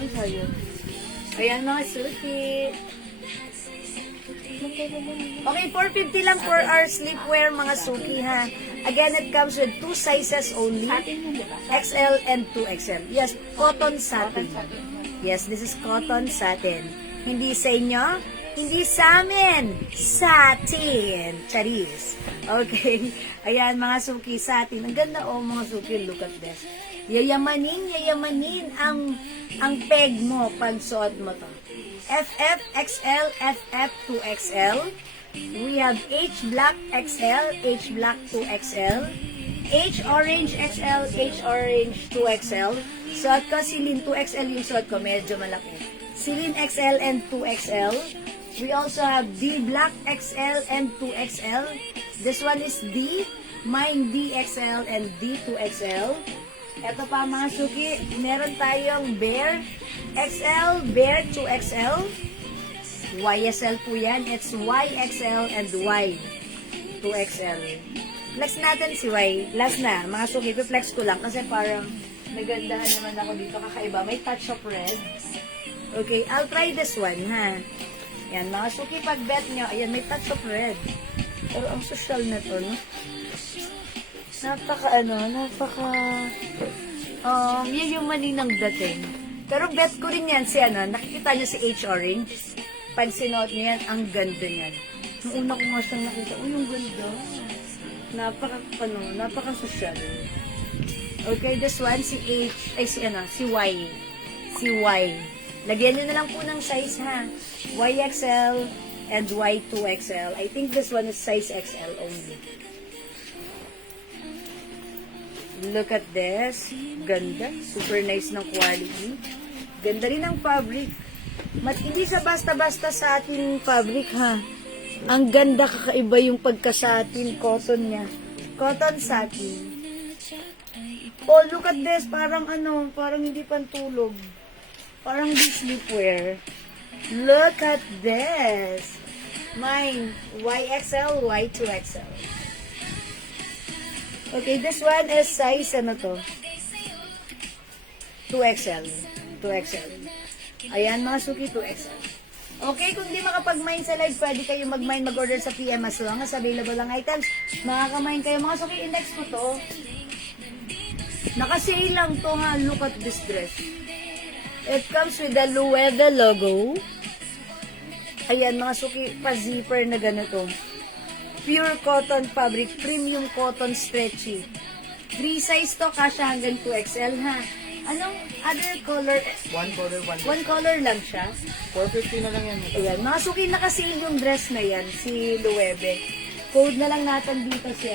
Ay, sayo. Ayan, mga suki. Okay, 450 lang for our sleepwear, mga suki, ha. Again, it comes with 2 sizes only. XL and 2XL. Yes, cotton satin. Yes, this is cotton satin. Hindi sa inyo, hindi sa amin. Satin. Charis. Okay. Ayan, mga suki, satin. Ang ganda mga suki. Look at this. Yayamanin ang peg mo pag suot mo to. FF, XL, FF, 2XL. We have H Black XL, H Black 2XL. H Orange XL, H Orange 2XL. Suot ko, Celine 2XL yung suot ko, medyo malaki. Celine XL and 2XL. We also have D Black XL and 2XL. This one is D. Mine DXL and D2XL. Ito pa mga suki, meron tayong Bear XL, Bear 2XL. YSL po yan. It's YXL and Y2XL. Flex natin si Y. Last na, mga suki, flex ko lang kasi parang nagandahan naman ako dito, kakaiba. May touch of red. Okay, I'll try this one, ha. Yan, mga suki, pag bet nyo, ayan, may touch of red. Pero ang social na to, no? Yun yung maninang dating. Pero bet ko rin yan si, nakikita nyo si H Orange. Pag sinuot nyo yan, ang ganda niyan. Nung una ko nga siyang nakita, yung ganda. Napaka-social. Okay, this one, si Y. Si Y. Lagyan nyo na lang po ng size, ha. YXL, and Y2XL. I think this one is size XL only. Look at this. Ganda. Super nice ng quality. Ganda rin ang fabric. Hindi siya basta-basta sa ating fabric, ha. Ang ganda, kakaiba yung pagka-satin, cotton niya. Cotton satin. Oh, look at this. Parang parang hindi pantulog. Parang di sleepwear. Look at this. Mine, YXL, Y2XL. Okay, this one is size, 2XL. 2XL. Ayan, mga suki, 2XL. Okay, kung di makapag-mine sa live, pwede kayo mag-mine, mag-order sa PM as long as available ang items. Makaka-mine kayo. Mga suki, index ko to. Naka-sale lang to, ha. Look at this dress. It comes with the Loewe logo. Ayan, mga suki, pa-zipper na ganito. Pure cotton fabric, premium cotton stretchy. Free size to, kasha hanggang 2XL, ha. Anong other color? One color lang siya. 450 na lang yan. Ayan, mga suki, naka-sale yung dress na yan, si Loewe. Code na lang natin dito si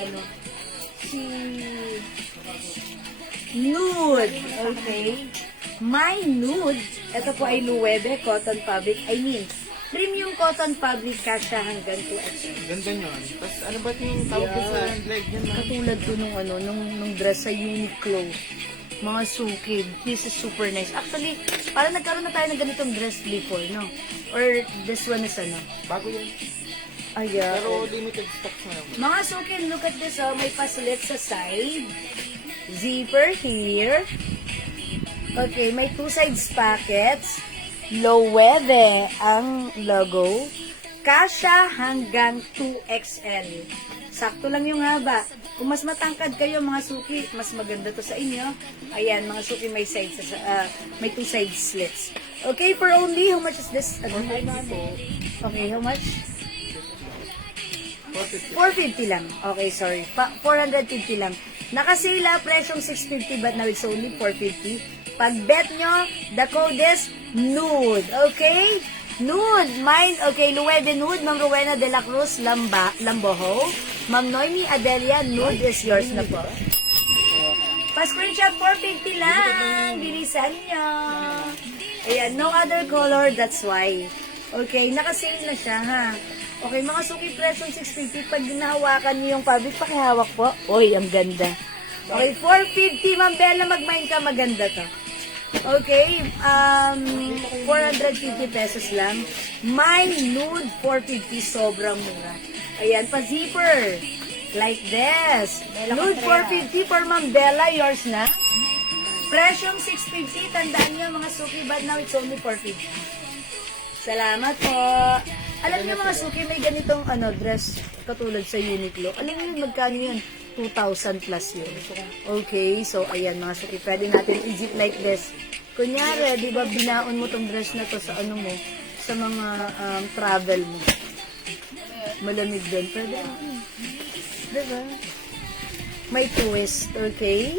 Nude. Okay. My Nude. Ito po ay Loewe cotton fabric. I mean, premium cotton fabric, kasha hanggang 2XL. Ganda nyo. Tapos ano ba yung tawag ko sa leg yun? Katulad to nung dress sa Uniqlo. Mga suki. This is super nice. Actually, parang nagkaroon na tayo ng ganitong dress before, no? Or this one is Bago yun. Ayan. Pero limited stocks na lang. Mga suki, look at this, may paslit sa side. Zipper here. Okay, may two sides pockets. Loewe ang logo. Kasha hanggang 2XL. Sakto lang yung haba. Kung mas matangkad kayo, mga suki, mas maganda to sa inyo. Ayan, mga suki, may sides, may two side slits. Okay, for only, how much is this? Okay, how much? 450 lang. Okay, sorry. 450 lang. Nakasila, presyong 650 but now it's only 450. Pag bet nyo, the code is Nude. Okay? Nude. Mine, okay, Loewe Nude, Ma'am Rowena de la Cruz, Lamboho. Ma'am Noemi Adelia, Nude is yours na po. Pa-screenshot, 450 lang. Bilisan nyo. Ayan, no other color, that's why. Okay, nakasale na siya, ha? Okay, mga suki, presyong 650. Pag nahawakan niyo yung fabric, pakihawak po. Oy, ang ganda. Okay, 450, Ma'am Bella, mag-mine ka, maganda to. Okay, 450 pesos lang. My Nude, 450, sobrang mura. Ayan, pa-zipper. Like this. Nude, 450 for Ma'am Bella, yours na. Presyong 650, tandaan niyo mga suki, but now it's only 450. Salamat po. Alam niyo mga suki, may ganitong dress katulad sa Uniqlo. Alam niyo magkano yun? 2,000 plus yun. Okay, so ayan mga suki, pwede natin i-zip like this. Kunyari, di ba binaon mo tong dress na to sa mo, sa mga travel mo. Malamig din. Pwede. Diba? May twist, okay?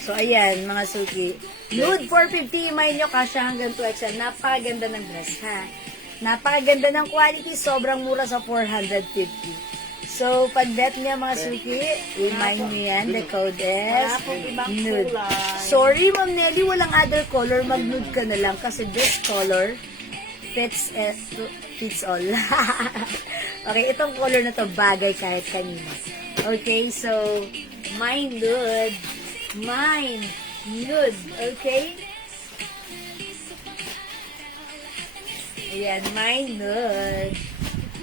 So ayan mga suki. Nude 450, may nyo kasya hanggang 2XL. Napakaganda ng dress, ha? Napakaganda ng quality, sobrang mura sa 450. So, pag bet niya mga suki, remind me yan, the code is Nude. Sorry, Ma'am Nelly, walang other color, mag-nude ka na lang kasi this color fits all. Okay, itong color na to bagay kahit kanina. Okay, so, mine nude. Mine nude. Okay? Ayan, mine nude.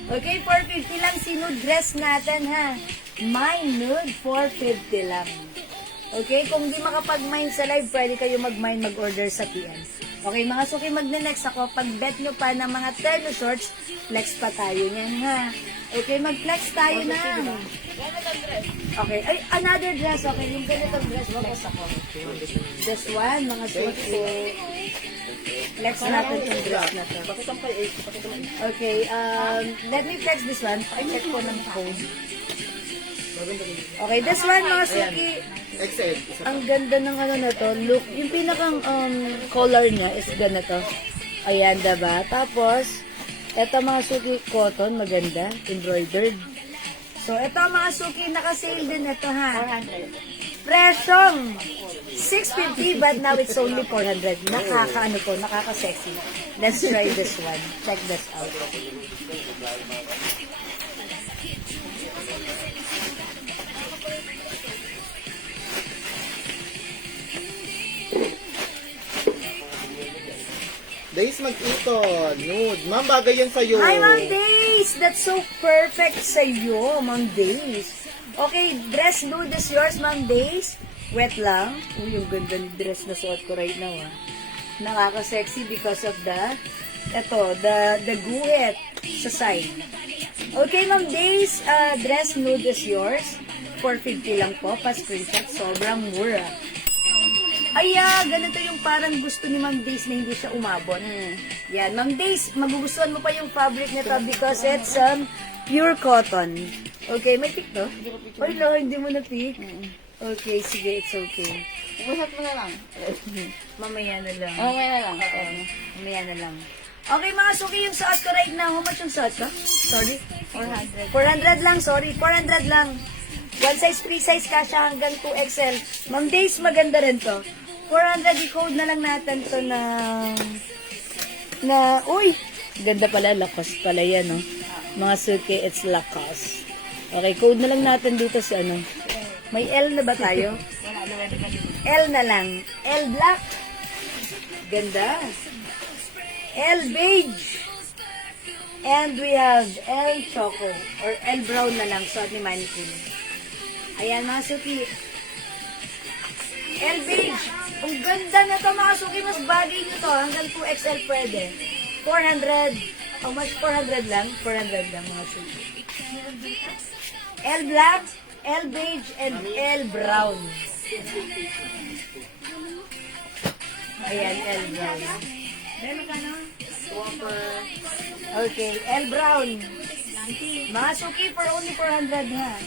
Okay, 450 lang si nude dress natin, ha? Mine nude, 450 lang. Okay, kung di makapag-mine sa live, pwede kayo mag-mine, mag-order sa PM. Okay, mga suki, magne-next ako. Pag bet nyo pa ng mga terno shorts, flex pa tayo niyan, ha? Okay, mag-flex tayo na. Okay, ay, another dress. Okay, yung ganitong dress, flex ako. This one, mga suki. Flex natin yung dress na to. Okay, let me flex this one. I-check ko ng code. Okay, this one, mga suki. XL. Ang ganda ng na to. Look, yung pinakang color niya is ganito. Ayan, diba? Tapos, Ito mga suki, cotton, maganda, embroidered. So, ito mga suki, naka-sale din ito ha. 400. Presyong 650 but now it's only 400. Nakaka-ano po, nakaka-sexy. Let's try this one. Check this out. Days mag-ipon. Nude. Ma'am, bagay yan sa'yo. Hi, Ma'am Days! That's so perfect sa'yo, Ma'am Days. Okay, dress nude is yours, Ma'am Days. Wet lang. Uy, yung ganda ng dress na suot ko right now, ah. Nakaka-sexy because of the guhit sa side. Okay, Ma'am Days, dress nude is yours. 450 lang po, pa-screenshot. Sobrang mura. Ay, ganito yung parang gusto ni Ma'am Days na hindi siya umabot. Yan, Ma'am Days, magugustuhan mo pa yung fabric nito because it's pure cotton. Okay, may pick to? Ay, no, hindi mo na pick. Okay, sige, it's okay. Usap mo na lang. Mamaya na lang. Okay na lang. Mamaya na lang. Okay, mga suki, yung suot ko right now. How much yung suot ko? Sorry? 400. 400 lang, sorry. 400 lang. One size, free size ka siya hanggang 2XL. Ma'am Days, maganda rin to. 400, i-code na lang natin to uy, ganda pala, Lacoste pala yan, no? Mga suki, it's Lacoste. Okay, code na lang natin dito sa ano. May L na ba tayo? L na lang. L black. Ganda. L beige. And we have L choco. Or L brown na lang. Suot ni Mannequin. Ayan mga suki. L beige. Ang ganda na to mga suki. Mas bagay nyo to. Hanggang 2XL pwede. 400. How much? 400 lang? 400 lang mga suki. L black, L beige, and L brown. Ayan, L brown. Okay, L brown. Mga suki for only 400 ha.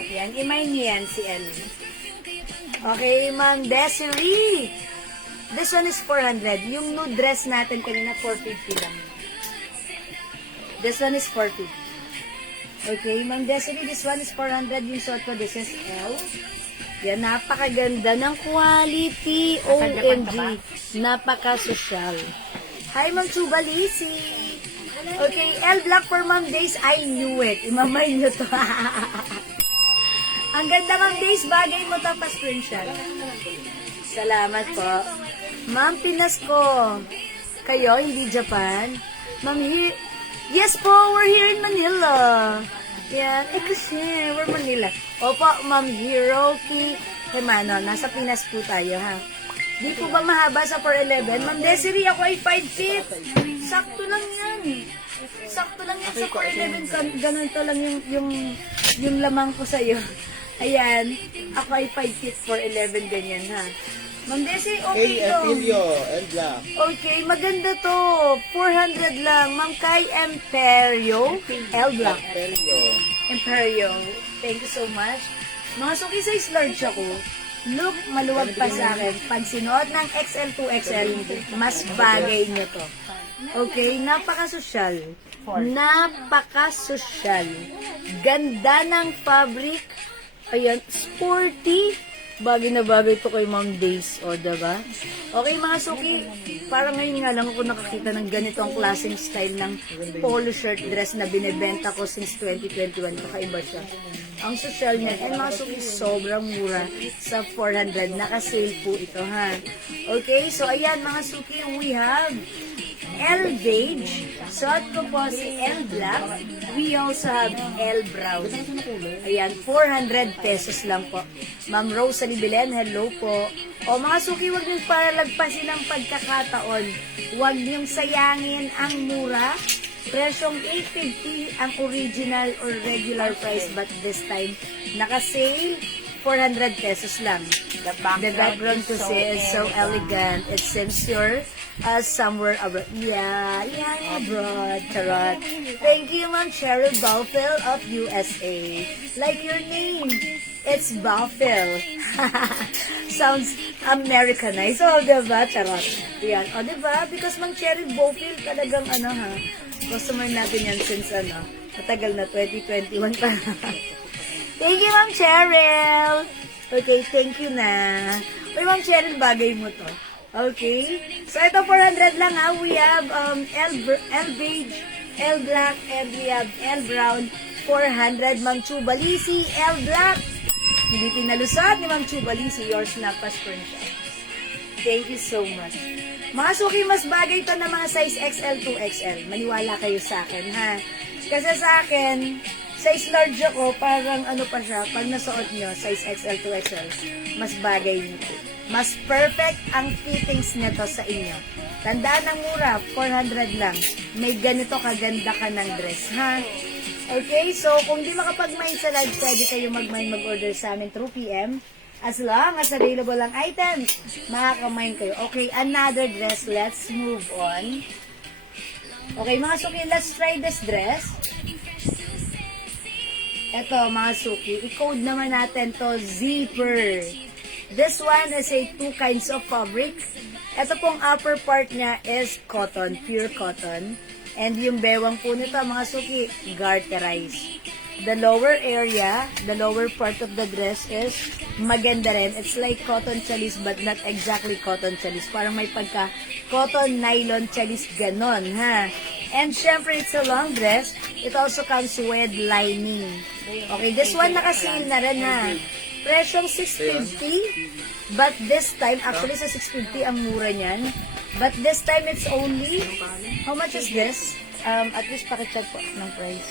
Ayan, imay niyo yan si L. Okay, Ma'am Desiree. This one is 400. Yung nude dress natin kanina, 450 lang. This one is 450. Okay, Ma'am Desiree, this one is 400. Yung suot ko, this is L. Yan, napakaganda ng quality. OMG. Napaka-social. Hi, Ma'am Chubalisi. Okay, L black for Ma'am Days. I knew it. Imamay nyo to. Ang ganda, Ma'am Days. Bagay mo to pa screenshot. Salamat po. Ma'am Pinas ko. Kayo, hindi Japan? Ma'am, yes po, we're here in Manila. Yan, kasi, we're Manila. Opo, Ma'am Hiroki Hemano, nasa Pinas po tayo, ha? Di po ba mahaba sa 411? Ma'am Desiree, ako ay 5 feet. Sakto lang yan. Sakto lang yan sa 411. Ganun to lang yung lamang ko sa'yo. Ayan, ako ay 5 feet 411, ganyan, ha? Ma'am Desi, okay Hey, to. Emilio, and black. Okay, maganda to. 400 lang. Ma'am Kai Emperio. L Black. Emperio. Thank you so much. Mga suki size large ako. Look, maluwag pa sa akin. Pag sinuot ng XL to XL, mas bagay nyo to. Okay, napaka-social. Napaka-social. Ganda ng fabric. Ayan, sporty. Bagay na bagay to kay Ma'am Days, o diba? Okay mga suki, parang ngayon nga lang ako nakakita ng ganitong klaseng style ng polo shirt dress na binibenta ko since 2021. Kakaiba siya. Ang social niya, and mga suki, sobrang mura sa 400. Naka-sale po ito, ha? Okay, so ayan mga suki, we have L beige. Suot ko po si L black. We also have L brown. Ayan, 400 pesos lang po. Ma'am Rosalie Belen, hello po. O mga suki, huwag niyong palagpasin ang pagkakataon. Huwag niyong sayangin ang mura. Presyong 850 ang original or regular price, but this time, naka-sale 400 pesos lang. The background to say is so elegant. It seems you're somewhere abroad. Yeah, abroad. Charot. Thank you, Ma'am Cheryl Balfil of USA. Like your name. It's Balfil. sounds Americanized. O, diba? Charot. Yan. O, diba? Because Mang Cheryl Bowfield talagang customer natin yan since matagal na 2021 pa. Thank you, Ma'am Cheryl. Okay, thank you na. Uy, Ma'am Cheryl, bagay mo to. Okay? So, ito 400 lang ha. We have L beige, L black, and we have L brown. 400, Ma'am Chubalisi, L black. Hindi pinalusot ni Ma'am Chubalisi. Yours na, pa-screenshot. Thank you so much. Mga suki, mas bagay to na mga size XL to XL. Maniwala kayo sa akin, ha? Kasi sa akin, size large ako, parang pa siya, pag nasuot nyo, size XL to XL, mas bagay nito. Mas perfect ang fittings nito sa inyo. Tandaan ng mura, 400 lang. May ganito kaganda ka ng dress, ha? Okay, so kung di makapag-mine sa live, pwede kayo mag-order sa amin through PM. As long as available ang items, makaka-mine kayo. Okay, another dress. Let's move on. Okay, mga suki, let's try this dress. Ito, mga suki, i-code naman natin to zipper. This one is a two kinds of fabric. Ito pong upper part niya is cotton, pure cotton. And yung bewang po nito, mga suki, garterized. The lower area, the lower part of the dress is maganda rin. It's like cotton chalis but not exactly cotton chalis. Parang may pagka cotton nylon chalis ganon, ha? And syempre, it's a long dress. It also comes with lining. Okay, this one naka-sale na rin, ha? Presyong 650. But this time, actually sa 650 ang mura niyan. But this time, it's only, how much is this? At least pakicheck po ng price.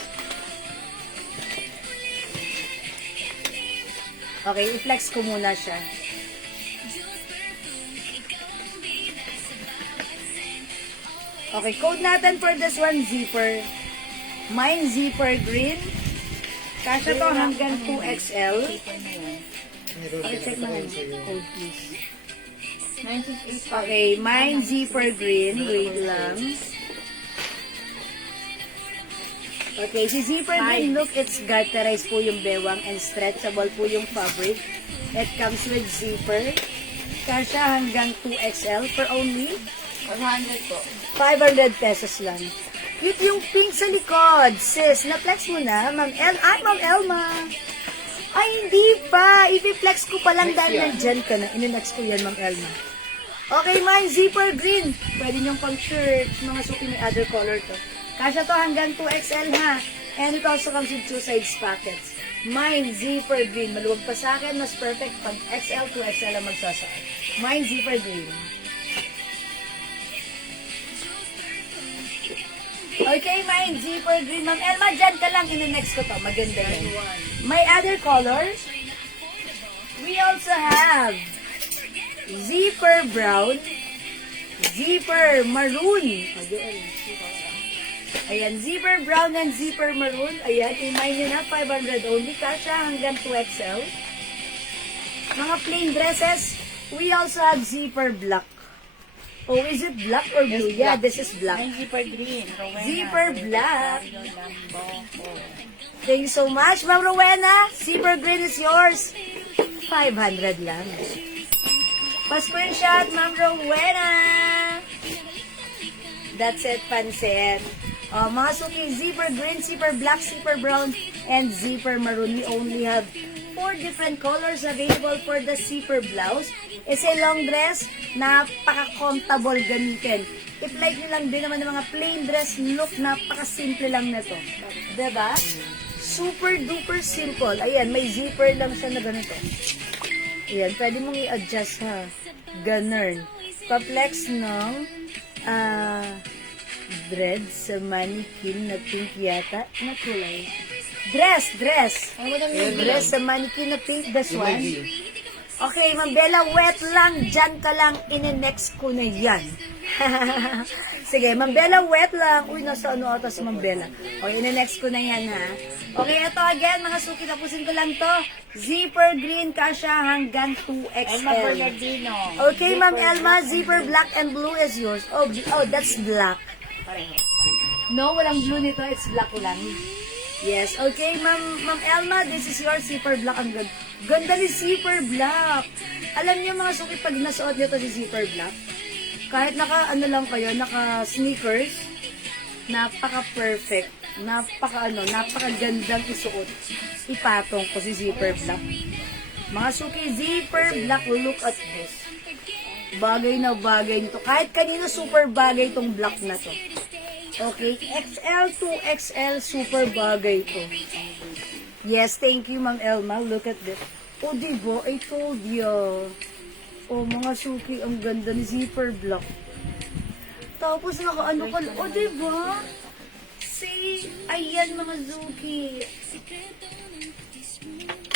Okay, i-flex ko muna siya. Okay, code natin for this one, zipper. Mine, zipper green. Kasya to hanggang 2XL. Okay, check mo lang. Code, please. 1985. Okay, mine, zipper green. Wait lang. Okay, si zipper green, look, it's garterized po yung bewang and stretchable po yung fabric. It comes with zipper. Kasya hanggang 2XL for only 400 po. 500 pesos lang. Cute yung pink sa likod. Sis, na-flex mo na, Ma'am El. Ay, Ma'am Elma. Ay, hindi pa. I-flex ko pa lang dahil nandyan ka na. Ininex ko yan, Ma'am Elma. Okay, mine, zipper green. Pwede niyong pang shirt. Mga suki may other color to. Kasya to hanggang 2XL, ha? And it also comes with two size pockets. Mine, zipper green. Maluwag pa sa akin. Mas perfect pag XL, 2XL ang magsasakot. Mine, zipper green. Okay, mine, zipper green. Ma'am Elma, dyan ka lang. Ine-next ko to. Maganda yan. May other colors. We also have zipper brown, zipper maroon. Ayan, zipper brown and zipper maroon. Ayan, i-mine nyo na. 500 only. Kasha hanggang 2XL. Mga plain dresses. We also have zipper black. Oh, is it black or blue? Yeah, this is black. May zipper green. Rowena. Zipper black. Lambo. Thank you so much, Ma'am Rowena. Zipper green is yours. 500 lang. Pa-screenshot, Ma'am Rowena. That's it, pansit. Mga suki, zipper green, zipper black, zipper brown, and zipper maroon. We only have 4 different colors available for the zipper blouse. It's a long dress, napaka-comfortable gamitin. If like nyo lang din naman ng mga plain dress look, napaka-simple lang na to. Diba? Super duper simple. Ayan, may zipper lang siya na ganito. Ayan, pwede mong i-adjust, ha. Ganun. Pa-flex ng dreads sa mannequin na pink yata. Na kulay. Dress! Dress sa mannequin na pink. This one. Okay, Ma'am Bella, wet lang. Diyan ka lang. Ine-next ko na yan. Sige, Ma'am Bella, wet lang. Uy, nasa ano ata si Ma'am Bella. Okay, ine-next ko na yan, ha. Okay, ito again, mga suki, tapusin ko lang to. Zipper green, kasha hanggang 2XL. Elma Bernardino. Okay, Ma'am Elma, zipper black and blue is yours. Oh, that's black. Pareho. No, walang blue nito. It's black lang. Yes. Okay, Ma'am Elma, this is your zipper black. Ang good. Ganda ni Zipper Black. Alam niyo mga suki, pag nasuot niyo to si Zipper Black, kahit naka ano lang kayo, naka sneakers, napaka-perfect, napakagandang isuot. Ipatong ko si Zipper Black. Mga suki, Zipper Black, look at this. Bagay na bagay nito. Kahit kanino super bagay itong black na to. Okay, XL to XL, super bagay to. Yes, thank you, Ma'am Elma. Look at this. Oh, diba? I told you. Oh, mga suki, ang ganda ni Zipper Black. Tapos nakaano ka, oh, diba? See, ayan mga suki.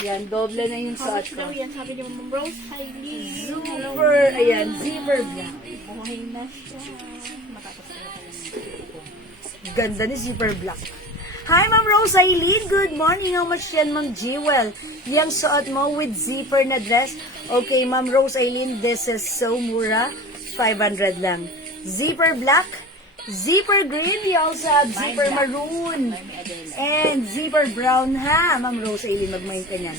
Yan, doble na yung How suot much ko. daw yan? Sabi niyo, Ma'am Rose, highly. Super, ayan, Zipper Black. Okay na siya. Matapos na pala. Ganda ni Zipper Black. Hi, Ma'am Rose Aileen. Good morning. How much yan, Ma'am Jewel? Yung suot mo with zipper na dress. Okay, Ma'am Rose Aileen, this is so mura. 500 lang. Zipper black, zipper green. We also have zipper maroon. And zipper brown, ha? Ma'am Rose Aileen, mag-mind ka niyan.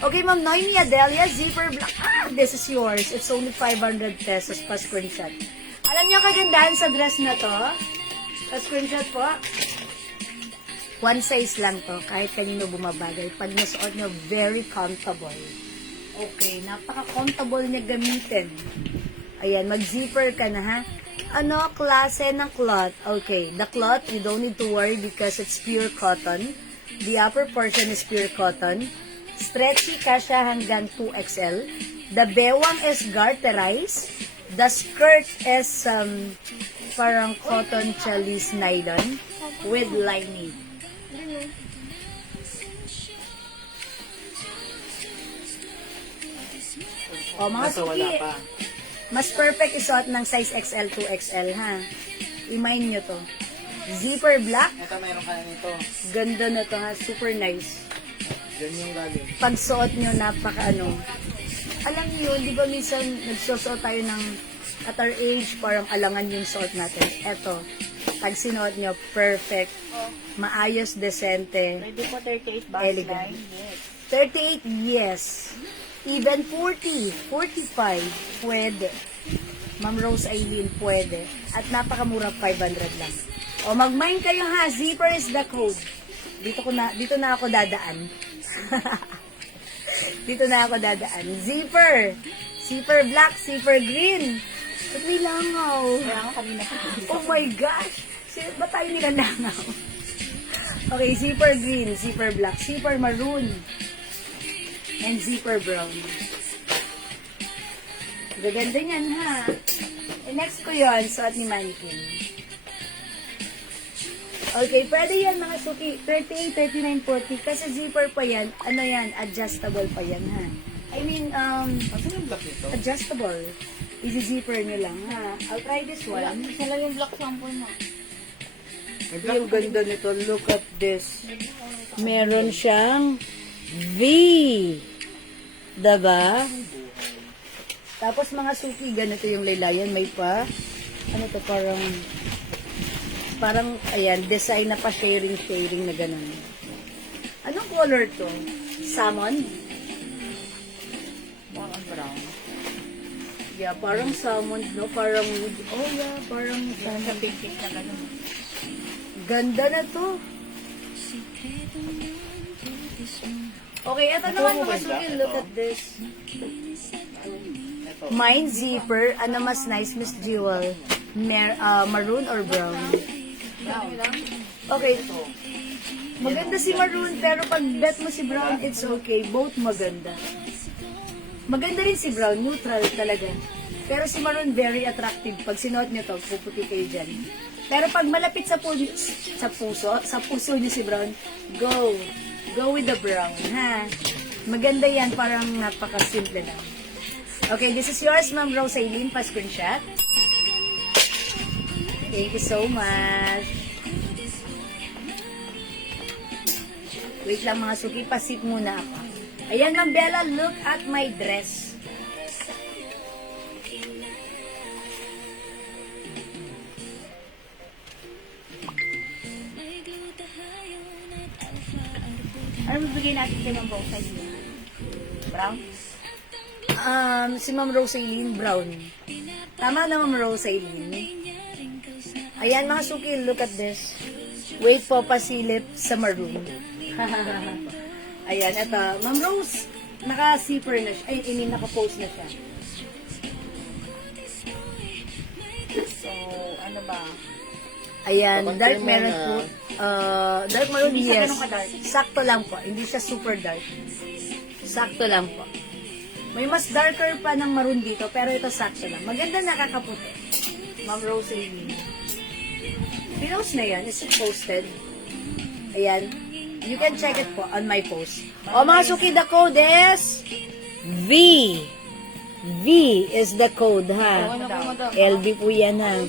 Okay, Ma'am Noemi Adelia, zipper black. Ah, this is yours. It's only 500 pesos pa screenshot. Alam niyo kagandahan sa dress na to? Sa screenshot po. One size lang to, kahit kanino bumabagay. Pag nasuot nyo, very comfortable. Okay, napaka-comfortable niya gamitin. Ayan, mag-zipper ka na, ha? Ano, klase ng cloth? Okay, the cloth, you don't need to worry because it's pure cotton. The upper portion is pure cotton. Stretchy kasha hanggang 2XL. The bewang is garterized. The skirt is parang cotton challis nylon with lining. O mga suki, mas perfect isuot ng size XL to XL, ha? I-mind nyo to. Zipper black, Ito, mayroon ka na nito. ganda na to, ha? Super nice. Yan yung galing. Pagsuot nyo, napaka ano. Alam niyo, di ba minsan nagsusuot tayo ng at our age, parang alangan yung suot natin. Eto, pag sinuot nyo, perfect. Maayos, desente. Pwede po 38 bags Elegant. line. Yes. 38, yes. Even 40, 45, pwede. Ma'am Rose Aileen, pwede. At napakamura, 500 lang. O, mag-mind kayo ha, zipper is the code. Dito na ako dadaan. Dito na ako dadaan. Zipper. Zipper black, zipper green. Ba't may langaw? Kaya nga kanina pa. Oh my gosh! Ba't tayo nilalangaw? Okay, zipper green, zipper black, zipper maroon, and zipper brown. Gaganda niyan, ha? Eh, next ko yun, suot ni Mannequin. Okay, pwede yan mga suki. 38, 39, 40. Kasi zipper pa yan. Ano yan? Adjustable pa yan, ha? I mean, Asan yung black nito? adjustable. Easy-zipper nyo lang, ha? I'll try this Wala. one. Isa lang yung black sample mo. May black Yung ganda nito. Look at this. Meron siyang V. Diba? Tapos mga suki, ganito yung laylayan. May pa, ano to, parang, ayan, design na pa sharing na ganun. Anong color to? Salmon? Parang brown. Yeah, parang salmon, no? Parang, oh yeah, parang Sa salmon. pink na ganun. Ganda na to. Okay, ito naman mga suki, look at this. Mine zipper, ano mas nice, Miss Jewel? Maroon or brown? Okay. Maganda si maroon, pero pag bet mo si brown, it's okay. Both maganda. Maganda rin si brown, neutral talaga. Pero si maroon, very attractive. Pag sinuot niyo to, puputi kayo dyan. Pero pag malapit sa puso niyo si brown, go. Go with the brown, ha? Maganda yan, parang napaka-simple lang. Okay, this is yours, Ma'am Rose Aileen, pa-screenshot. Thank you so much. Wait lang mga suki, pasit muna ako. Ayan, Ma'am Bella, look at my dress. Ano bibigay natin kay Ma'am Rose? Brown? Si Ma'am Rosaline Brown. Tama na, Ma'am Rosaline. Ayan, mga suki, look at this. Wait po, pasilip sa maroon. Ayan, eto. Ma'am Rose, naka-zipper na siya. Ay, naka-post na siya. So, ano ba? Ayan, Kapag dark cream meron na. po. Dark maroon, Hindi siya yes. ganun ka-dark. Sakto lang po. Hindi siya super dark. Sakto lang po. May mas darker pa ng maroon dito, pero ito sakto lang. Maganda nakakaputi. Ma'am Rosalie. Pinost na yan. Is it posted? Ayan. You can check it po on my post. O mga suki, the code is V. V is the code, ha? LB po yan, ha?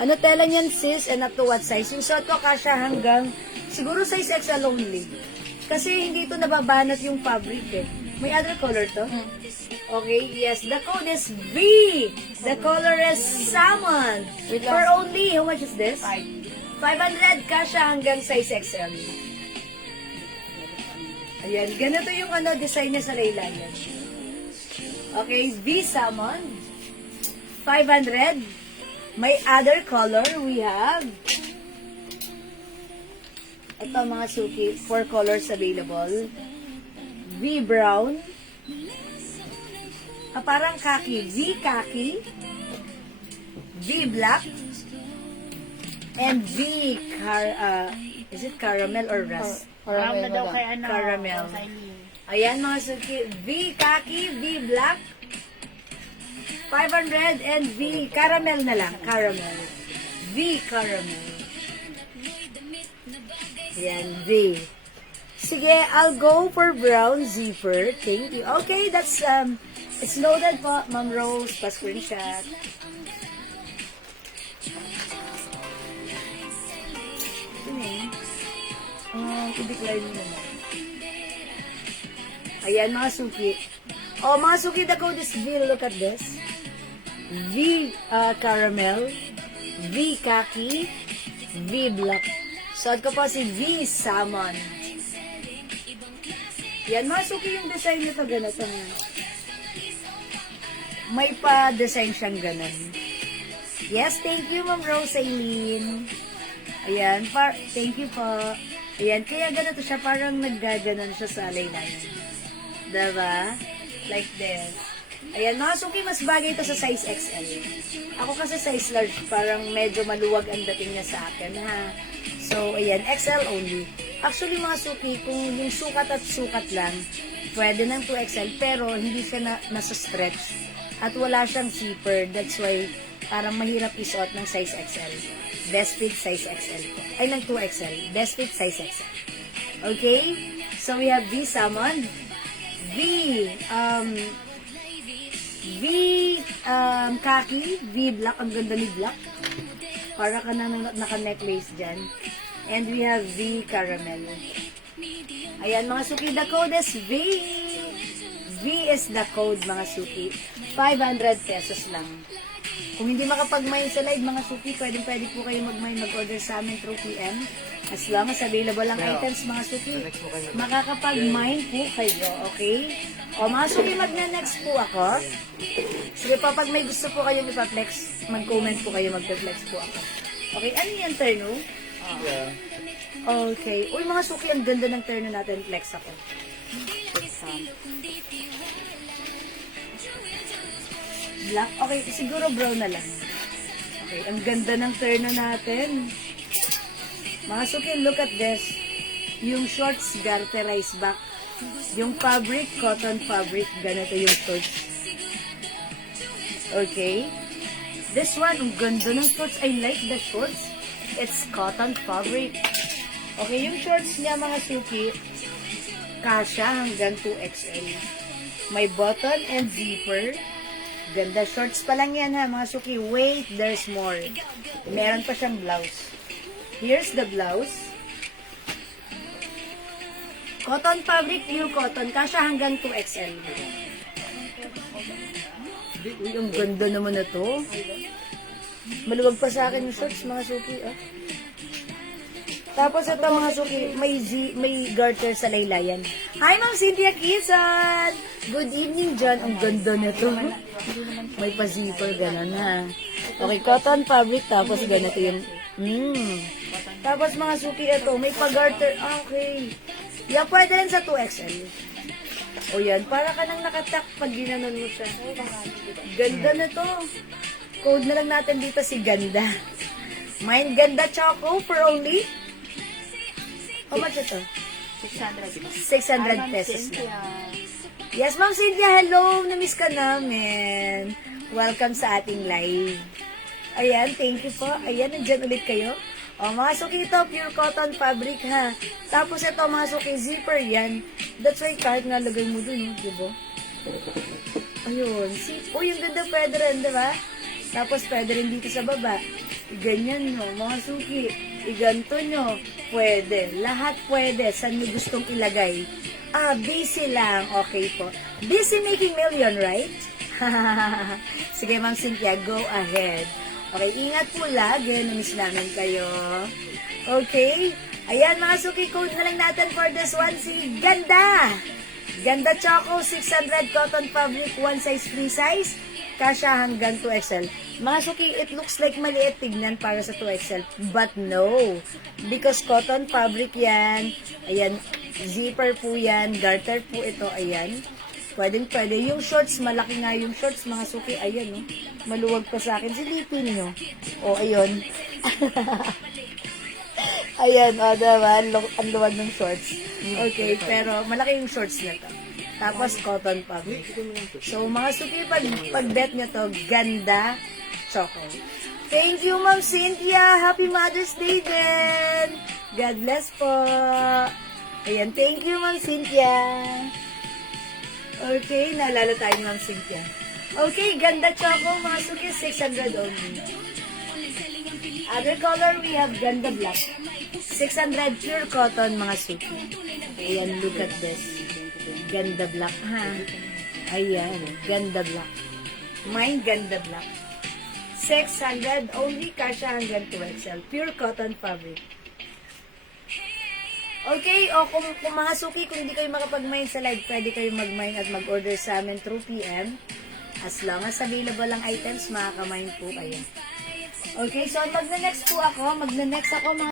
Ano tela niyan, sis? And up to what size? Yung suot ko kasha hanggang, siguro size XL only. Kasi hindi ito nababanat yung fabric, eh. May other color to? Okay, yes. The code is V. The color is salmon. For only, how much is this? 500 kasha hanggang size XL. Ayan, ganito yung design niya sa laylayan. Okay, V salmon. 500. May other color we have. Ito mga suki, 4 colors available. V brown. Parang khaki. V khaki. V black. And V is it caramel or rust? Brown na daw kay Caramel. Rosalie. Ayan mga suki, V khaki, V black, 500 and V caramel na lang, caramel. V caramel. Ayan, V. Sige, I'll go for brown zipper. Thank you. Okay, that's, it's loaded po, Ma'am Rose, pa-screenshot. Ito na eh. I-decline mo naman. Ayan, mga suki. Oh, mga suki, the code is V. Look at this. V caramel, V khaki, V black. Suot ko po si V salmon. Yan, mga suki, yung design nito ganito. May pa-design siyang ganon. Yes, thank you, Ma'am Rosaline. Ayan, thank you po. Ayan, kaya ganito siya, parang naggaganon siya sa laylayan. Diba? Like this. Ayan, mga suki, mas bagay ito sa size XL. Ako kasi size large, parang medyo maluwag ang dating niya sa akin, ha? So, ayan, XL only. Actually, mga suki, kung yung sukat at sukat lang, pwede ng 2XL, pero hindi siya nasa stretch. At wala siyang zipper. That's why, parang mahirap isuot ng size XL. Best fit size XL po. Ay, ng 2XL. Best fit size XL. Okay? So, we have V salmon. V khaki, V black, ang ganda ni black. Para ka na naka-necklace dyan. And we have V caramel. Ayan mga suki, the code is V. V is the code mga suki. 500 pesos lang. Kung hindi makapag-mine sa live mga suki, pwede po kayo mag-mine, mag-order sa amin through PM. As long as available ang items mga suki, makakapag-mine po kayo, okay? O mga suki, magna-next po ako. Sige po, pag may gusto po kayong ipa-flex, mag-comment po kayo, mag-flex po ako. Okay, ano yan, Terno? Yeah. Okay. Uy, mga suki, ang ganda ng Terno natin, flex ako. Black? Okay, siguro brown na lang. Okay, ang ganda ng Terno natin. Mga suki, look at this. Yung shorts, garterized back. Yung fabric, cotton fabric. Ganito yung shorts. Okay. This one, ang ganda ng shorts. I like the shorts. It's cotton fabric. Okay, yung shorts niya, mga suki, kasha hanggang 2XL. May button and zipper. Ganda. Shorts pa lang yan, ha, mga suki. Wait, there's more. Meron pa siyang blouse. Here's the blouse. Cotton fabric, pure cotton. Kasha hanggang 2XL. Uy, ang ganda naman na to. Maluwag pa sa akin yung shorts, mga suki. Tapos ito mga suki, may garter sa laylayan. Hi, Ma'am Cynthia Kisan! Good evening dyan. Ang ganda nito. May pa-zipper, gano'n ha. Okay, cotton fabric, tapos ganito yung... Tapos mga suki, ito, may pa-garter. Okay. Yan, pwede rin sa 2XL. O yan, para ka nang nakatak pag ginanon mo siya. Ganda na to. Code na lang natin dito si Ganda. Mine Ganda Choco for only... How much ito? 600 pesos na. Yes, Ma'am Cynthia, hello. Namiss ka namin. Welcome sa ating live. Ayan, thank you po. Ayan, nandyan ulit kayo. O, mga suki ito, pure cotton fabric ha. Tapos ito, mga suki, zipper yan. That's why kahit nalagay mo dun, diba? Ayun. Yung ganda pwede rin, diba? Tapos pwede rin dito sa baba. Ganyan nyo, mga suki. Iganto nyo. Pwede. Lahat pwede. Saan nyo gustong ilagay? Busy lang. Okay po. Busy making million, right? Sige, Ma'am Cynthia, go ahead. Okay, ingat po lagi. Namiss namin kayo. Okay. Ayan, mga suki, code na lang natin for this one. Si Ganda. Ganda Choco, 600 cotton fabric, one size, free size. Kasha hanggang 2XL. Mga suki, it looks like maliit tignan para sa 2XL. But no. Because cotton fabric yan. Ayan, zipper po yan. Garter po ito. Ayan. Pwede. Yung shorts, malaki nga yung shorts, mga suki. Ayan, no? Maluwag pa sa akin. Silipin nyo. O, ayun. Ayan, o, diba? Ang luwag ng shorts. Okay, pero malaki yung shorts na to. Tapos, cotton fabric. So, mga suki, pag bet nyo to, Ganda Choco. Thank you, Ma'am Cynthia. Happy Mother's Day din. God bless po. Ayan, thank you, Ma'am Cynthia. Okay, naalala tayo ni Ma'am Cynthia. Okay, Ganda Choco, mga suki, 600 only. Other color, we have Ganda Black. 600 pure cotton, mga suki. Ayan, look at this. Ganda Black, ha? Ayan, Ganda Black. Mine, Ganda Black. 600, only kasha hanggang 2XL. Pure cotton fabric. Okay, o kung mga suki, kung hindi kayo makapag-mine sa live, pwede kayo mag-mine at mag-order sa amin through PM. As long as available ang items, makaka-mine po kayo. Okay, so magna-next po ako. Magna-next ako mga